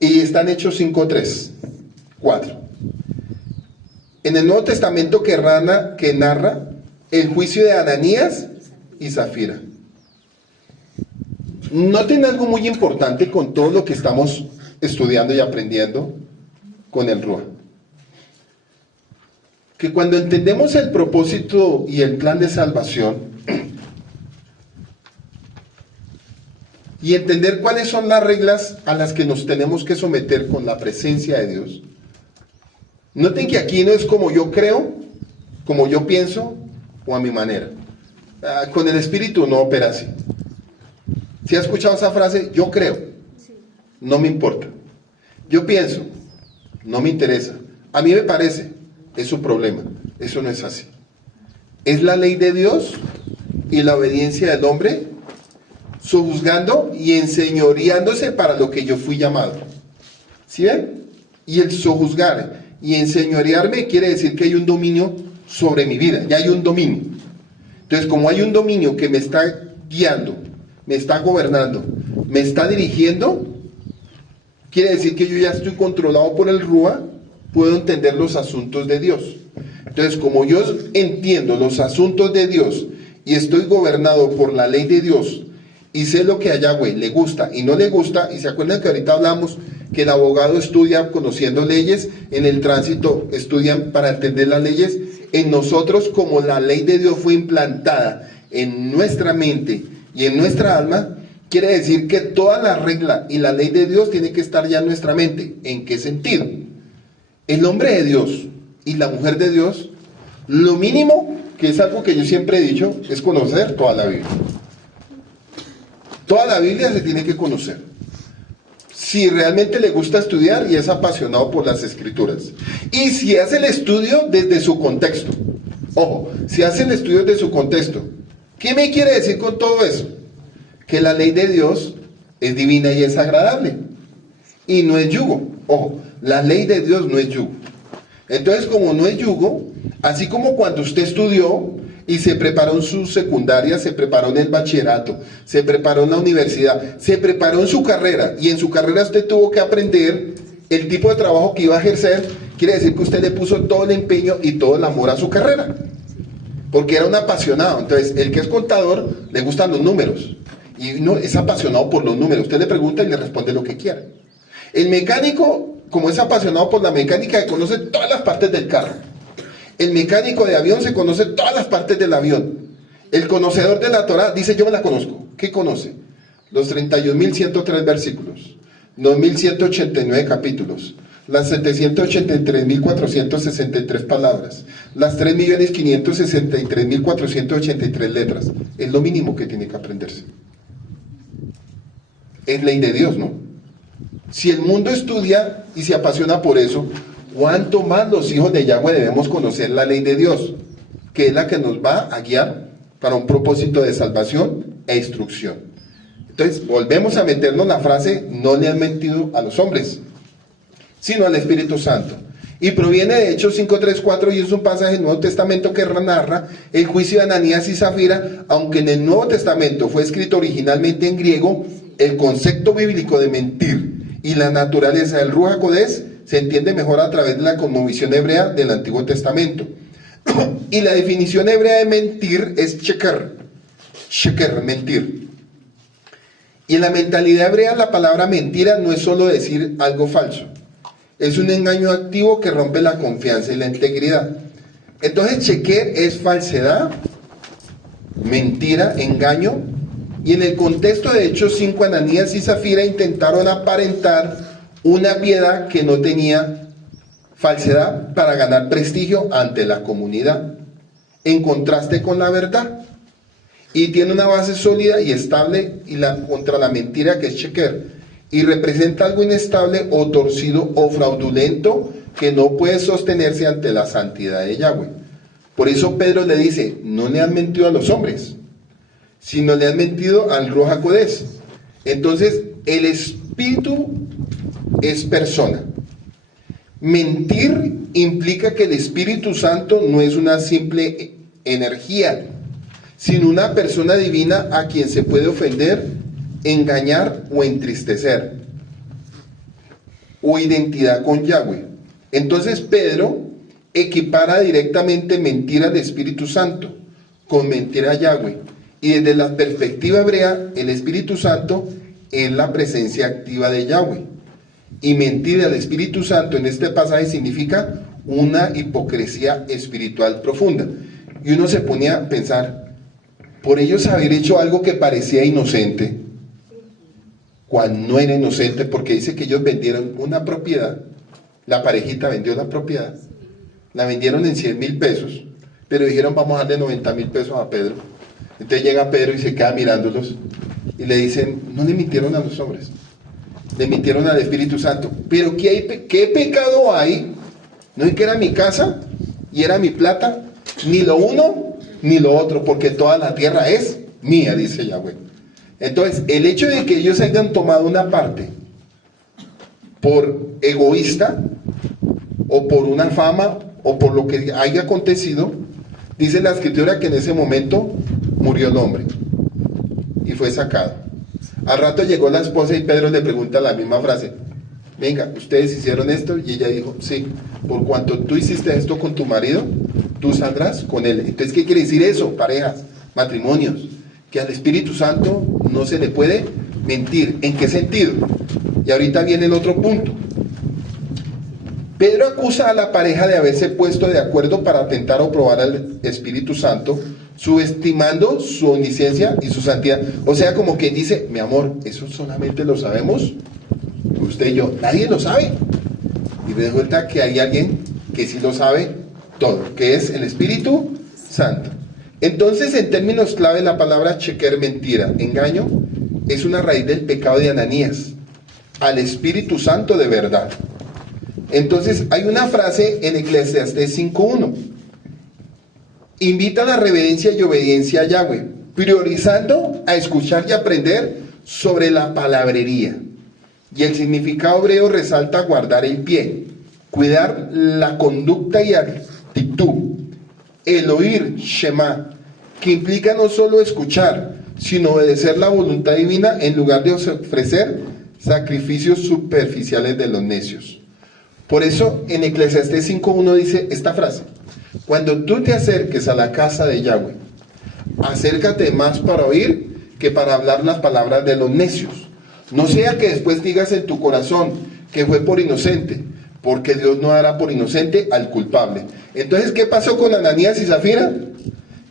Y está en Hechos 5:3, 4. En el Nuevo Testamento que narra el juicio de Ananías y Zafira. Noten algo muy importante con todo lo que estamos estudiando y aprendiendo con el Ruach. Que cuando entendemos el propósito y el plan de salvación y entender cuáles son las reglas a las que nos tenemos que someter con la presencia de Dios, noten que aquí no es como yo creo, como yo pienso o a mi manera. Con el Espíritu no opera así. ¿Sí ha escuchado esa frase? Yo creo, no me importa. Yo pienso, no me interesa. A mí me parece, es su problema. Eso no es así. Es la ley de Dios y la obediencia del hombre, sojuzgando y enseñoreándose para lo que yo fui llamado. ¿Sí ven? Y el sojuzgar y enseñorearme quiere decir que hay un dominio sobre mi vida. Ya hay un dominio. Entonces, como hay un dominio que me está guiando, me está gobernando, me está dirigiendo, quiere decir que yo ya estoy controlado por el Ruach, puedo entender los asuntos de Dios. Entonces, como yo entiendo los asuntos de Dios y estoy gobernado por la ley de Dios y sé lo que a Yahweh le gusta y no le gusta, y se acuerdan que ahorita hablamos que el abogado estudia conociendo leyes, en el tránsito estudian para entender las leyes, en nosotros como la ley de Dios fue implantada en nuestra mente y en nuestra alma, quiere decir que toda la regla y la ley de Dios tiene que estar ya en nuestra mente. ¿En qué sentido? El hombre de Dios y la mujer de Dios, lo mínimo, que es algo que yo siempre he dicho, es conocer toda la Biblia. Toda la Biblia se tiene que conocer. Si realmente le gusta estudiar y es apasionado por las Escrituras. Y si hace el estudio desde su contexto. Ojo, si hace el estudio desde su contexto. ¿Qué me quiere decir con todo eso? Que la ley de Dios es divina y es agradable. Y no es yugo. Ojo, la ley de Dios no es yugo. Entonces, como no es yugo, Así como cuando usted estudió y se preparó en su secundaria, se preparó en el bachillerato, se preparó en la universidad, se preparó en su carrera, y en su carrera usted tuvo que aprender el tipo de trabajo que iba a ejercer, quiere decir que usted le puso todo el empeño y todo el amor a su carrera, porque era un apasionado. Entonces, el que es contador le gustan los números, y no es apasionado por los números. Usted le pregunta y le responde lo que quiera. El mecánico, como es apasionado por la mecánica, conoce todas las partes del carro. El mecánico de avión se conoce todas las partes del avión. El conocedor de la Torá dice, yo me la conozco. ¿Qué conoce? Los 31.103 versículos, los 1.189 capítulos, las 783.463 palabras, las 3.563.483 letras. Es lo mínimo que tiene que aprenderse. Es ley de Dios, ¿no? Si el mundo estudia y se apasiona por eso, ¿cuánto más los hijos de Yahweh debemos conocer la ley de Dios, que es la que nos va a guiar para un propósito de salvación e instrucción? Entonces, volvemos a meternos la frase, no le han mentido a los hombres, sino al Espíritu Santo. Y proviene de Hechos 5:3-4, y es un pasaje del Nuevo Testamento que narra el juicio de Ananías y Zafira. Aunque en el Nuevo Testamento fue escrito originalmente en griego, el concepto bíblico de mentir y la naturaleza del Ruach HaKodesh se entiende mejor a través de la cosmovisión hebrea del Antiguo Testamento. Y la definición hebrea de mentir es sheker, mentir. Y en la mentalidad hebrea la palabra mentira no es solo decir algo falso, es un engaño activo que rompe la confianza y la integridad. Entonces sheker es falsedad, mentira, engaño. Y en el contexto de Hechos 5, Ananías y Zafira intentaron aparentar una piedad que no tenía falsedad para ganar prestigio ante la comunidad, en contraste con la verdad. Y tiene una base sólida y estable contra la mentira, que es sheker, y representa algo inestable o torcido o fraudulento que no puede sostenerse ante la santidad de Yahweh. Por eso Pedro le dice, no le han mentido a los hombres, sino le han mentido al Ruach HaKodesh. Entonces, el Espíritu es persona. Mentir implica que el Espíritu Santo no es una simple energía, sino una persona divina a quien se puede ofender, engañar o entristecer, o identidad con Yahweh. Entonces Pedro equipara directamente mentir al Espíritu Santo con mentir a Yahweh. Y desde la perspectiva hebrea, el Espíritu Santo es la presencia activa de Yahweh. Y mentir al Espíritu Santo en este pasaje significa una hipocresía espiritual profunda. Y uno se ponía a pensar, por ellos haber hecho algo que parecía inocente, cuando no era inocente, porque dice que ellos vendieron una propiedad, la parejita vendió la propiedad, la vendieron en 100,000 pesos, pero dijeron vamos a darle 90,000 pesos a Pedro. Entonces llega Pedro y se queda mirándolos y le dicen, no le mintieron a los hombres, le mintieron al Espíritu Santo. Pero ¿qué pecado hay? No es que era mi casa y era mi plata, ni lo uno ni lo otro, porque toda la tierra es mía, dice Yahweh. Entonces, el hecho de que ellos hayan tomado una parte por egoísta, o por una fama, o por lo que haya acontecido, dice la Escritura que en ese momento murió el hombre y fue sacado. Al rato llegó la esposa y Pedro le pregunta la misma frase, venga, ¿ustedes hicieron esto? Y ella dijo, sí, por cuanto tú hiciste esto con tu marido, tú saldrás con él. Entonces, ¿qué quiere decir eso? Parejas, matrimonios, que al Espíritu Santo no se le puede mentir. ¿En qué sentido? Y ahorita viene el otro punto. Pedro acusa a la pareja de haberse puesto de acuerdo para tentar o probar al Espíritu Santo, subestimando su omnisciencia y su santidad. O sea, como quien dice, mi amor, eso solamente lo sabemos usted y yo, nadie lo sabe. Y resulta que hay alguien que sí lo sabe todo, que es el Espíritu Santo. Entonces, en términos clave, la palabra sheker, mentira, engaño, es una raíz del pecado de Ananías al Espíritu Santo de verdad. Entonces, hay una frase en Eclesiastés 5:1. Invita a la reverencia y obediencia a Yahweh, priorizando a escuchar y aprender sobre la palabrería. Y el significado hebreo resalta guardar el pie, cuidar la conducta y actitud, el oír Shema, que implica no solo escuchar, sino obedecer la voluntad divina en lugar de ofrecer sacrificios superficiales de los necios. Por eso en Eclesiastés 5:1 dice esta frase: cuando tú te acerques a la casa de Yahweh, acércate más para oír que para hablar las palabras de los necios. No sea que después digas en tu corazón que fue por inocente, porque Dios no hará por inocente al culpable. Entonces, ¿qué pasó con Ananías y Zafira?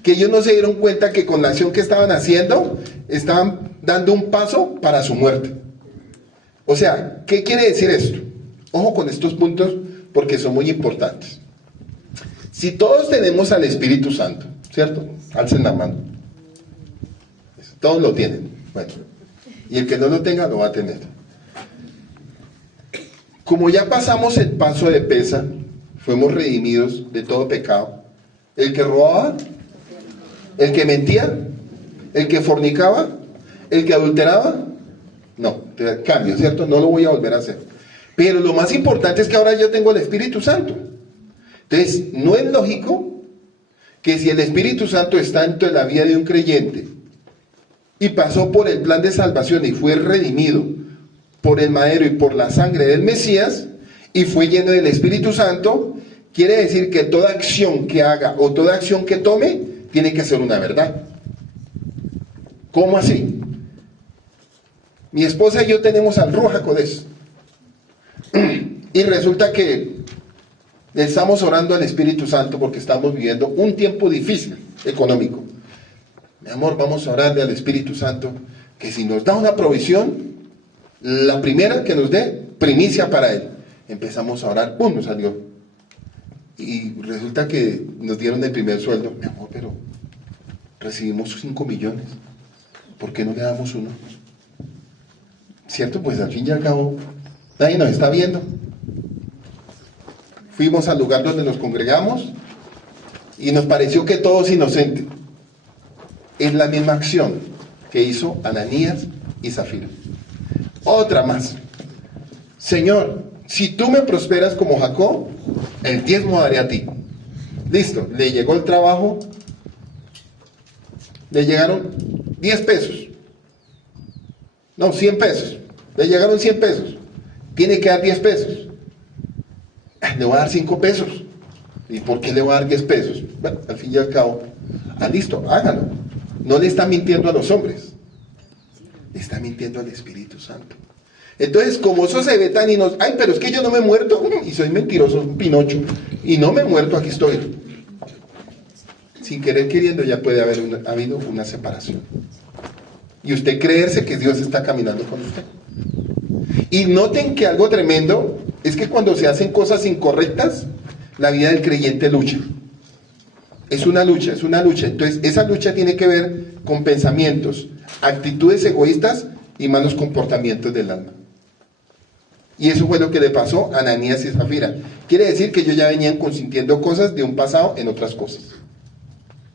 Que ellos no se dieron cuenta que con la acción que estaban haciendo, estaban dando un paso para su muerte. O sea, ¿qué quiere decir esto? Ojo con estos puntos porque son muy importantes. Si todos tenemos al Espíritu Santo, ¿cierto? Alcen la mano. Todos lo tienen. Bueno, y el que no lo tenga lo va a tener. Como ya pasamos el paso de pesa, fuimos redimidos de todo pecado. El que robaba, el que mentía, el que fornicaba, el que adulteraba, no, cambio, ¿cierto? No lo voy a volver a hacer. Pero lo más importante es que ahora yo tengo el Espíritu Santo. Entonces, no es lógico que si el Espíritu Santo está dentro de la vida de un creyente y pasó por el plan de salvación y fue redimido por el madero y por la sangre del Mesías y fue lleno del Espíritu Santo, quiere decir que toda acción que haga o toda acción que tome tiene que ser una verdad. ¿Cómo así? Mi esposa y yo tenemos al Ruach HaKodesh y resulta que le estamos orando al Espíritu Santo porque estamos viviendo un tiempo difícil económico. Mi amor, vamos a orarle al Espíritu Santo que si nos da una provisión, la primera que nos dé, primicia para Él. Empezamos a orar, ¡pum!, nos salió. Y resulta que nos dieron el primer sueldo. Mi amor, pero recibimos 5 millones. ¿Por qué no le damos uno? ¿Cierto? Pues al fin y al cabo, nadie nos está viendo. Fuimos al lugar donde nos congregamos y nos pareció que todo es inocente. Es la misma acción que hizo Ananías y Zafira. Otra más. Señor, si tú me prosperas como Jacob, el diezmo daré a ti. Listo, le llegó el trabajo, le llegaron 10 pesos. No, 100 pesos. Le llegaron 100 pesos. Tiene que dar 10 pesos. Le voy a dar 5 pesos. ¿Y por qué le voy a dar 10 pesos? Bueno, al fin y al cabo, listo, hágalo. No le está mintiendo a los hombres. Le está mintiendo al Espíritu Santo. Entonces, como eso se ve tan inocente, ay, pero es que yo no me he muerto, y soy mentiroso, un Pinocho, y no me he muerto, aquí estoy. Sin querer queriendo ya puede haber habido una separación. Y usted creerse que Dios está caminando con usted. Y noten que algo tremendo es que cuando se hacen cosas incorrectas, la vida del creyente lucha. Es una lucha, es una lucha. Entonces, esa lucha tiene que ver con pensamientos, actitudes egoístas y malos comportamientos del alma. Y eso fue lo que le pasó a Ananías y Zafira. Quiere decir que ellos ya venían consintiendo cosas de un pasado en otras cosas.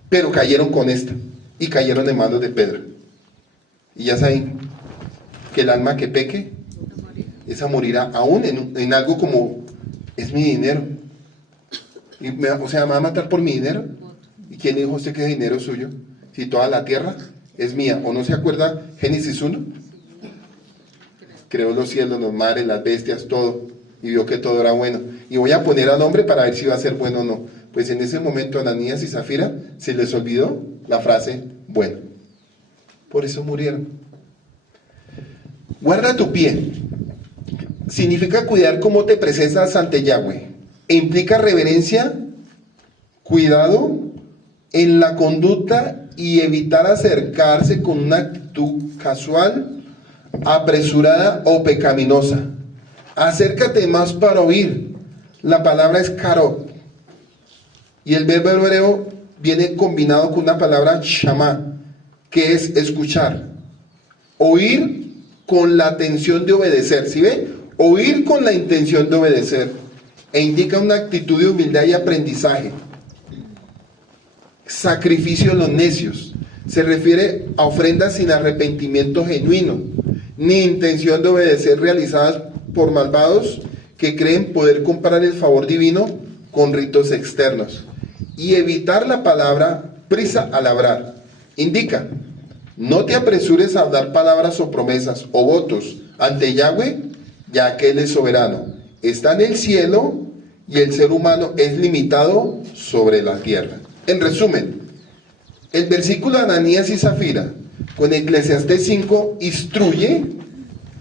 Pero cayeron con esta y cayeron en manos de Pedro. Y ya saben que el alma que peque, esa morirá aún en algo como, es mi dinero. O sea, ¿me va a matar por mi dinero? ¿Y quién dijo usted que ese dinero es suyo? Si toda la tierra es mía. ¿O no se acuerda Génesis 1? Creó los cielos, los mares, las bestias, todo. Y vio que todo era bueno. Y voy a poner al hombre para ver si va a ser bueno o no. Pues en ese momento a Ananías y Zafira se les olvidó la frase bueno. Por eso murieron. Guarda tu pie. Significa cuidar cómo te presentas ante Yahweh. E implica reverencia, cuidado en la conducta y evitar acercarse con una actitud casual, apresurada o pecaminosa. Acércate más para oír. La palabra es karob. Y el verbo hebreo viene combinado con una palabra shama, que es escuchar. Oír con la atención de obedecer. ¿Sí ve? Oír con la intención de obedecer. E indica una actitud de humildad y aprendizaje. Sacrificio de los necios. Se refiere a ofrendas sin arrepentimiento genuino, ni intención de obedecer realizadas por malvados que creen poder comprar el favor divino con ritos externos. y evitar la palabra prisa al hablar. Indica, no te apresures a dar palabras o promesas o votos ante Yahweh, ya que Él es soberano. Está en el cielo y el ser humano es limitado sobre la tierra. En resumen, el versículo de Ananías y Zafira con Eclesiastés 5 instruye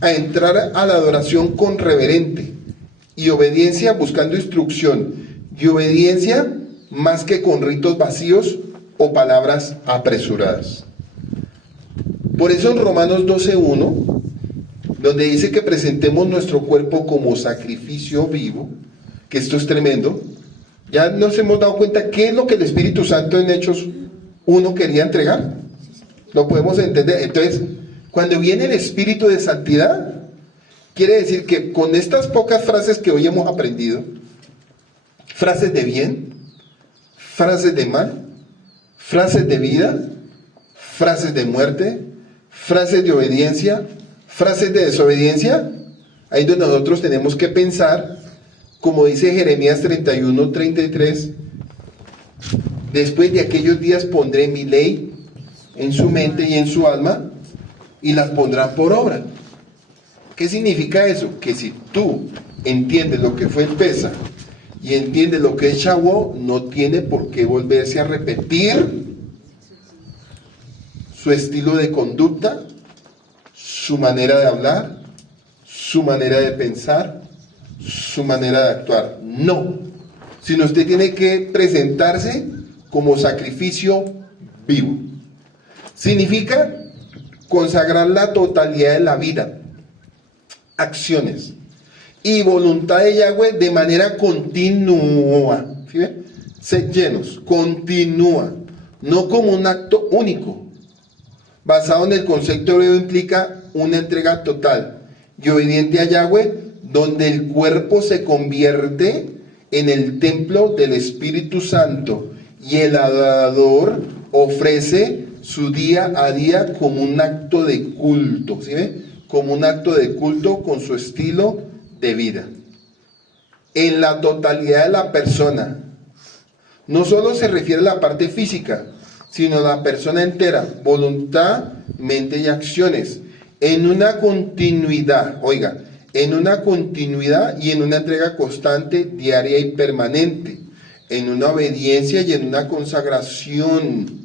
a entrar a la adoración con reverente y obediencia, buscando instrucción y obediencia más que con ritos vacíos o palabras apresuradas. Por eso en Romanos 12:1, donde dice que presentemos nuestro cuerpo como sacrificio vivo, que esto es tremendo, ya nos hemos dado cuenta qué es lo que el Espíritu Santo en Hechos 1 quería entregar. Lo podemos entender. Entonces, cuando viene el Espíritu de santidad, quiere decir que con estas pocas frases que hoy hemos aprendido, frases de bien, frases de mal, frases de vida, frases de muerte, frases de obediencia, frases de desobediencia, ahí donde nosotros tenemos que pensar, como dice Jeremías 31:33, después de aquellos días pondré mi ley en su mente y en su alma, y las pondrán por obra. ¿Qué significa eso? Que si tú entiendes lo que fue el Pesa y entiendes lo que es Shavuot, no tiene por qué volverse a repetir su estilo de conducta, su manera de hablar, su manera de pensar, su manera de actuar. No, sino usted tiene que presentarse como sacrificio vivo. Significa consagrar la totalidad de la vida, acciones y voluntad de Yahweh de manera continua. ¿Sí ven? Sed llenos, continúa, no como un acto único. Basado en el concepto hebreo, implica una entrega total y obediente a Yahweh, donde el cuerpo se convierte en el templo del Espíritu Santo y el adorador ofrece su día a día como un acto de culto, ¿sí ve? Como un acto de culto con su estilo de vida. En la totalidad de la persona, no solo se refiere a la parte física, sino a la persona entera, voluntad, mente y acciones, en una continuidad, oiga, en una continuidad y en una entrega constante, diaria y permanente, en una obediencia y en una consagración,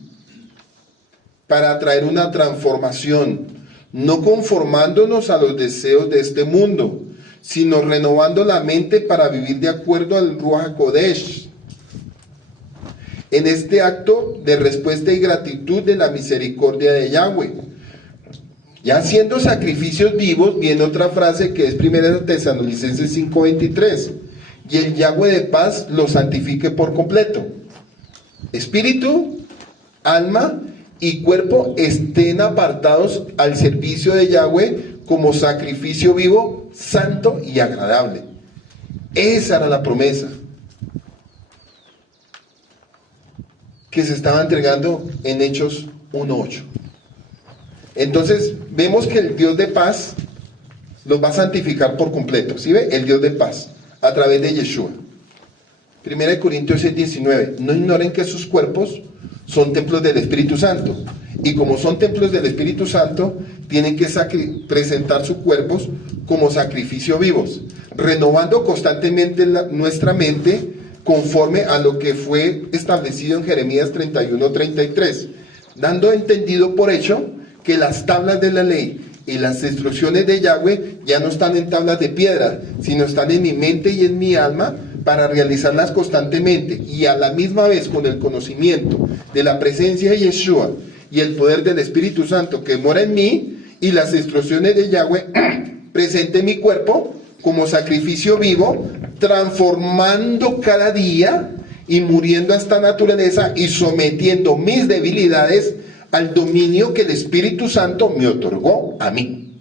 para traer una transformación, no conformándonos a los deseos de este mundo, sino renovando la mente para vivir de acuerdo al Ruach HaKodesh. En este acto de respuesta y gratitud de la misericordia de Yahweh. Ya siendo sacrificios vivos, viene otra frase que es 1 Tesalonicenses 5:23. Y el Yahweh de paz los santifique por completo. Espíritu, alma y cuerpo estén apartados al servicio de Yahweh como sacrificio vivo, santo y agradable. Esa era la promesa que se estaba entregando en Hechos 1:8. Entonces vemos que el Dios de paz los va a santificar por completo. ¿Sí ve? El Dios de paz a través de Yeshua. 1 Corintios 6:19. No ignoren que sus cuerpos son templos del Espíritu Santo, y como son templos del Espíritu Santo, tienen que presentar sus cuerpos como sacrificio vivos, renovando constantemente nuestra mente conforme a lo que fue establecido en Jeremías 31:33, dando entendido por hecho que las tablas de la ley y las instrucciones de Yahweh ya no están en tablas de piedra, sino están en mi mente y en mi alma, para realizarlas constantemente, y a la misma vez con el conocimiento de la presencia de Yeshua y el poder del Espíritu Santo que mora en mí, y las instrucciones de Yahweh, presente mi cuerpo como sacrificio vivo, transformando cada día y muriendo a esta naturaleza y sometiendo mis debilidades al dominio que el Espíritu Santo me otorgó a mí,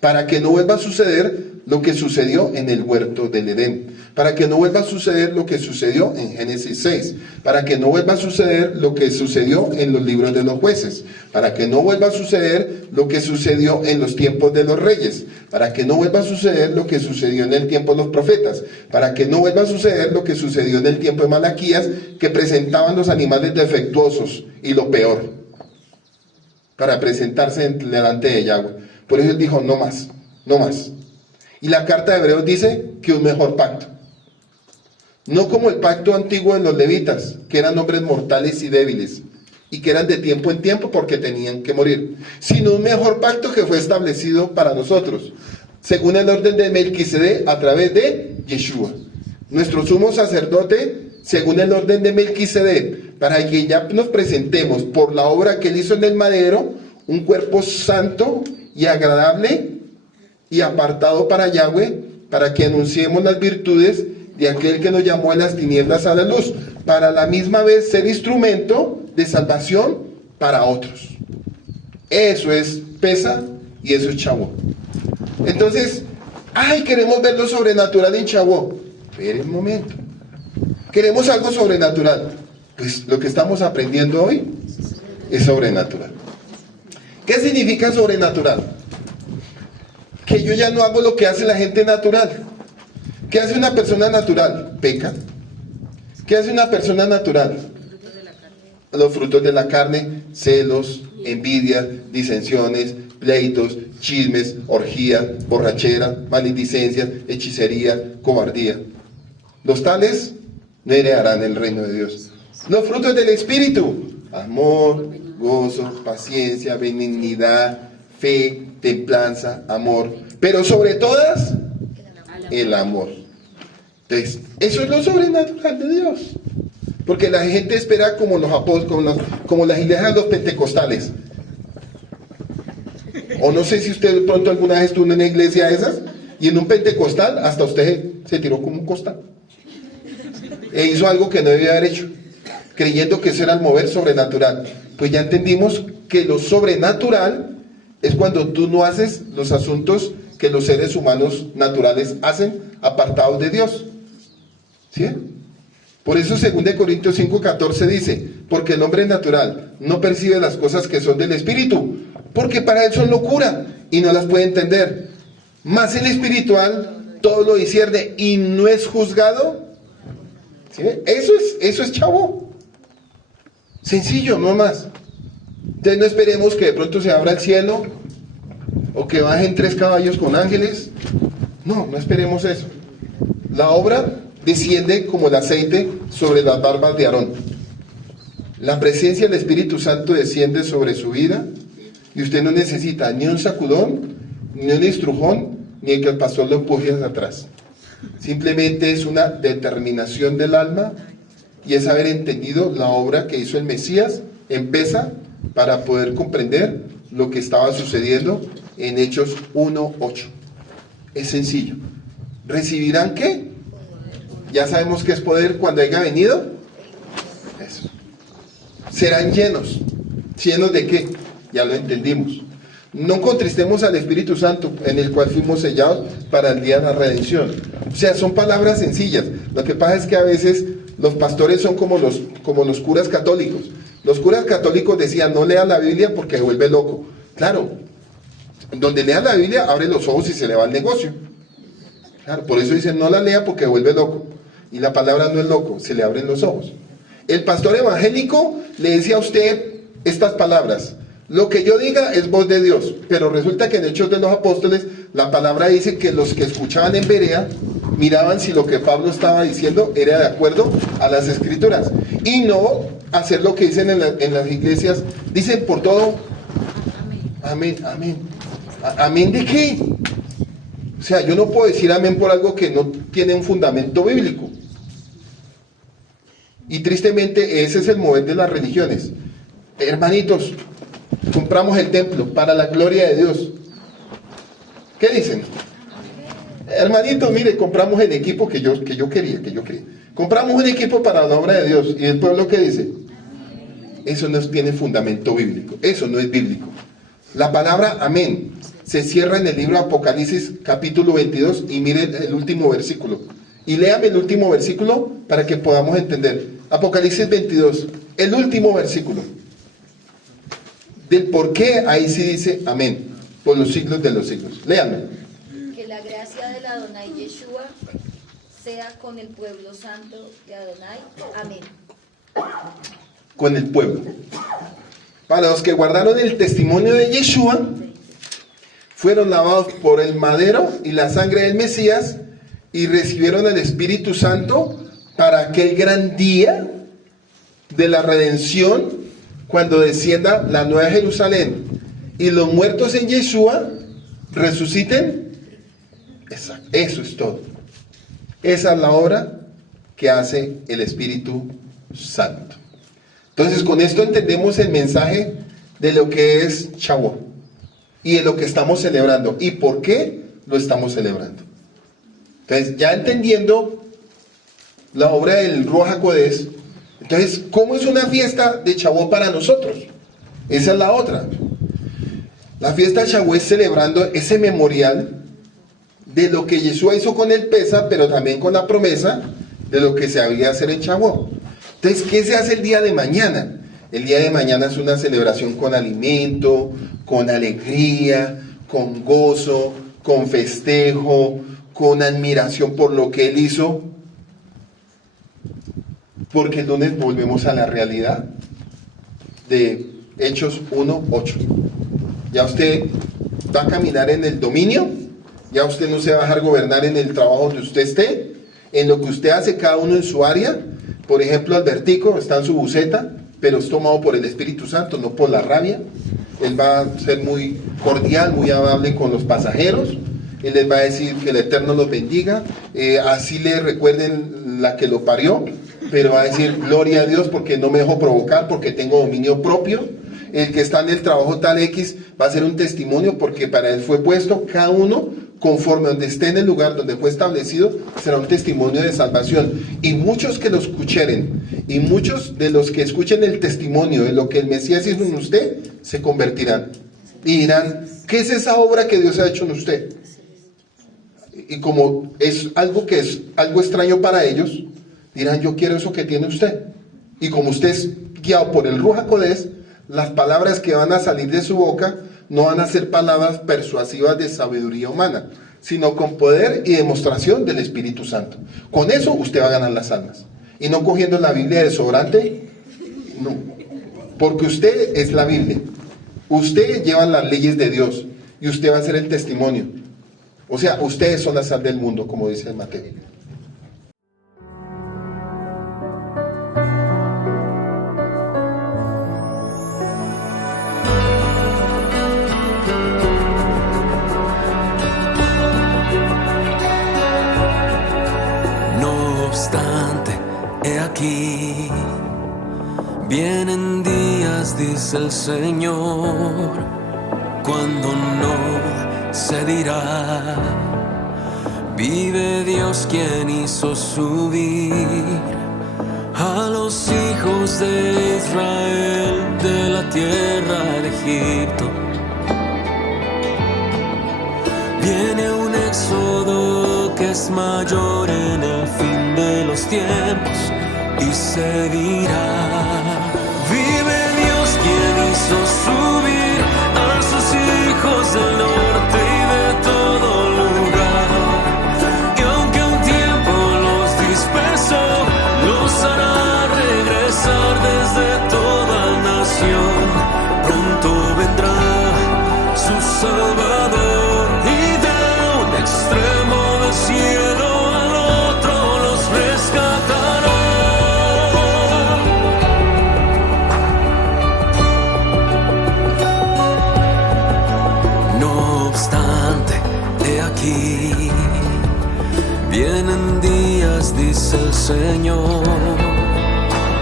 para que no vuelva a suceder lo que sucedió en el huerto del Edén, para que no vuelva a suceder lo que sucedió en Génesis 6, para que no vuelva a suceder lo que sucedió en los libros de los jueces, para que no vuelva a suceder lo que sucedió en los tiempos de los reyes, para que no vuelva a suceder lo que sucedió en el tiempo de los profetas, para que no vuelva a suceder lo que sucedió en el tiempo de Malaquías, que presentaban los animales defectuosos y lo peor, para presentarse delante de Yahweh. Por eso él dijo, no más, no más. Y la carta de Hebreos dice que un mejor pacto. No como el pacto antiguo de los levitas, que eran hombres mortales y débiles, y que eran de tiempo en tiempo porque tenían que morir, sino un mejor pacto que fue establecido para nosotros, según el orden de Melquisedec a través de Yeshua, nuestro sumo sacerdote, según el orden de Melquisedec, para que ya nos presentemos por la obra que él hizo en el madero, un cuerpo santo y agradable y apartado para Yahweh, para que anunciemos las virtudes de aquel que nos llamó de las tinieblas a la luz, para a la misma vez ser instrumento de salvación para otros. Eso es Pesa y eso es Shavuot. Entonces, queremos ver lo sobrenatural en Shavuot. Esperen un momento. Queremos algo sobrenatural. Pues lo que estamos aprendiendo hoy es sobrenatural. ¿Qué significa sobrenatural? Que yo ya no hago lo que hace la gente natural. ¿Qué hace una persona natural? Peca. ¿Qué hace una persona natural? Los frutos de la carne, celos, envidia, disensiones, pleitos, chismes, orgía, borrachera, maledicencia, hechicería, cobardía. Los tales no heredarán el reino de Dios. Los frutos del Espíritu: amor, gozo, paciencia, benignidad, fe, templanza, amor. Pero sobre todas, el amor. Entonces, eso es lo sobrenatural de Dios. Porque la gente espera como los apóstoles, como las iglesias de los pentecostales. O no sé si usted de pronto alguna vez estuvo en una iglesia de esas, y en un pentecostal hasta usted se tiró como un costal. E hizo algo que no debía haber hecho, creyendo que eso era el mover sobrenatural. Pues ya entendimos que lo sobrenatural es cuando tú no haces los asuntos que los seres humanos naturales hacen, apartados de Dios. ¿Sí? Por eso 2 Corintios 5:14 dice, porque el hombre natural no percibe las cosas que son del Espíritu, porque para él son locura y no las puede entender. Mas el espiritual todo lo discierne y no es juzgado. ¿Sí? Eso es chavo. Sencillo, no más. Entonces no esperemos que de pronto se abra el cielo o que bajen 3 caballos con ángeles. No esperemos eso. La obra desciende como el aceite sobre las barbas de Aarón. La presencia del Espíritu Santo desciende sobre su vida y usted no necesita ni un sacudón, ni un estrujón, ni el que el pastor lo empuje hacia atrás. Simplemente es una determinación del alma y es haber entendido la obra que hizo el Mesías en Pesa para poder comprender lo que estaba sucediendo en Hechos 1:8. Es sencillo. ¿Recibirán qué? Ya sabemos que es poder cuando haya venido. Eso. Serán llenos. ¿Llenos de qué? Ya lo entendimos. No contristemos al Espíritu Santo, en el cual fuimos sellados para el día de la redención. O sea, son palabras sencillas. Lo que pasa es que a veces los pastores son como los curas católicos. Los curas católicos decían, no lea la Biblia porque se vuelve loco. Claro, donde lea la Biblia, abre los ojos y se le va el negocio. Claro, por eso dicen, no la lea porque se vuelve loco. Y la palabra no es loco, se le abren los ojos. El pastor evangélico le decía a usted estas palabras: lo que yo diga es voz de Dios. Pero resulta que en Hechos de los Apóstoles la palabra dice que los que escuchaban en Berea miraban si lo que Pablo estaba diciendo era de acuerdo a las Escrituras, y no hacer lo que dicen en las iglesias. Dicen por todo amén, amén. ¿Amén de qué? O sea, yo no puedo decir amén por algo que no tiene un fundamento bíblico. Y tristemente ese es el mover de las religiones. Hermanitos, compramos el templo para la gloria de Dios. ¿Qué dicen? Hermanitos, mire, compramos el equipo que yo quería. Compramos un equipo para la obra de Dios. ¿Y el pueblo qué dice? Eso no tiene fundamento bíblico. Eso no es bíblico. La palabra amén se cierra en el libro de Apocalipsis capítulo 22 y miren el último versículo. Y léame el último versículo para que podamos entender. Apocalipsis 22, el último versículo. Del por qué ahí sí dice amén, por los siglos de los siglos. Léanme. Que la gracia del Adonai Yeshua sea con el pueblo santo de Adonai. Amén. Con el pueblo. Para los que guardaron el testimonio de Yeshua, fueron lavados por el madero y la sangre del Mesías y recibieron el Espíritu Santo para aquel gran día de la redención, cuando descienda la nueva Jerusalén y los muertos en Yeshua resuciten. Eso es todo. Esa es la obra que hace el Espíritu Santo. Entonces, con esto entendemos el mensaje de lo que es Shavuot y de lo que estamos celebrando y por qué lo estamos celebrando. Entonces, ya entendiendo la obra del Ruach HaKodesh, entonces, ¿cómo es una fiesta de Shavuot para nosotros? Esa es la otra. La fiesta de Shavuot es celebrando ese memorial de lo que Yeshua hizo con el Pesa, pero también con la promesa de lo que se había de hacer en Shavuot. Entonces, ¿qué se hace el día de mañana? El día de mañana es una celebración con alimento, con alegría, con gozo, con festejo, con admiración por lo que Él hizo. Porque el lunes volvemos a la realidad de Hechos 1:8. Ya usted va a caminar en el dominio, ya usted no se va a dejar gobernar en el trabajo donde usted esté, en lo que usted hace cada uno en su área. Por ejemplo, Albertico está en su buceta, pero es tomado por el Espíritu Santo, no por la rabia. Él va a ser muy cordial, muy amable con los pasajeros. Él les va a decir que el Eterno los bendiga. Así le recuerden la que lo parió, pero va a decir gloria a Dios porque no me dejo provocar, porque tengo dominio propio. El que está en el trabajo tal X va a ser un testimonio porque para él fue puesto. Cada uno conforme donde esté en el lugar donde fue establecido será un testimonio de salvación. Y muchos que lo escucharen, y muchos de los que escuchen el testimonio de lo que el Mesías hizo en usted, se convertirán y dirán, ¿qué es esa obra que Dios ha hecho en usted? Y como es algo que es algo extraño para ellos, dirán, yo quiero eso que tiene usted. Y como usted es guiado por el Ruach HaKodesh, las palabras que van a salir de su boca no van a ser palabras persuasivas de sabiduría humana, sino con poder y demostración del Espíritu Santo. Con eso usted va a ganar las almas. Y no cogiendo la Biblia de sobrante, no. Porque usted es la Biblia. Usted lleva las leyes de Dios y usted va a ser el testimonio. O sea, ustedes son la sal del mundo, como dice Mateo. No obstante, he aquí, vienen días, dice el Señor, cuando no se dirá, vive Dios quien hizo subir a los hijos de Israel de la tierra de Egipto. Viene un éxodo que es mayor en el fin de los tiempos y se dirá, vive Dios quien hizo subir a sus hijos del norte y de todo lugar, y aunque un tiempo los dispersó, los hará regresar desde toda nación. Pronto vendrá su Salvador y de un extremo del cielo al otro los rescatará. No obstante, he aquí, vienen días, dice el Señor,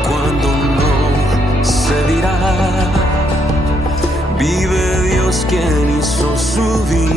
cuando no se dirá, vive Dios quien hizo subir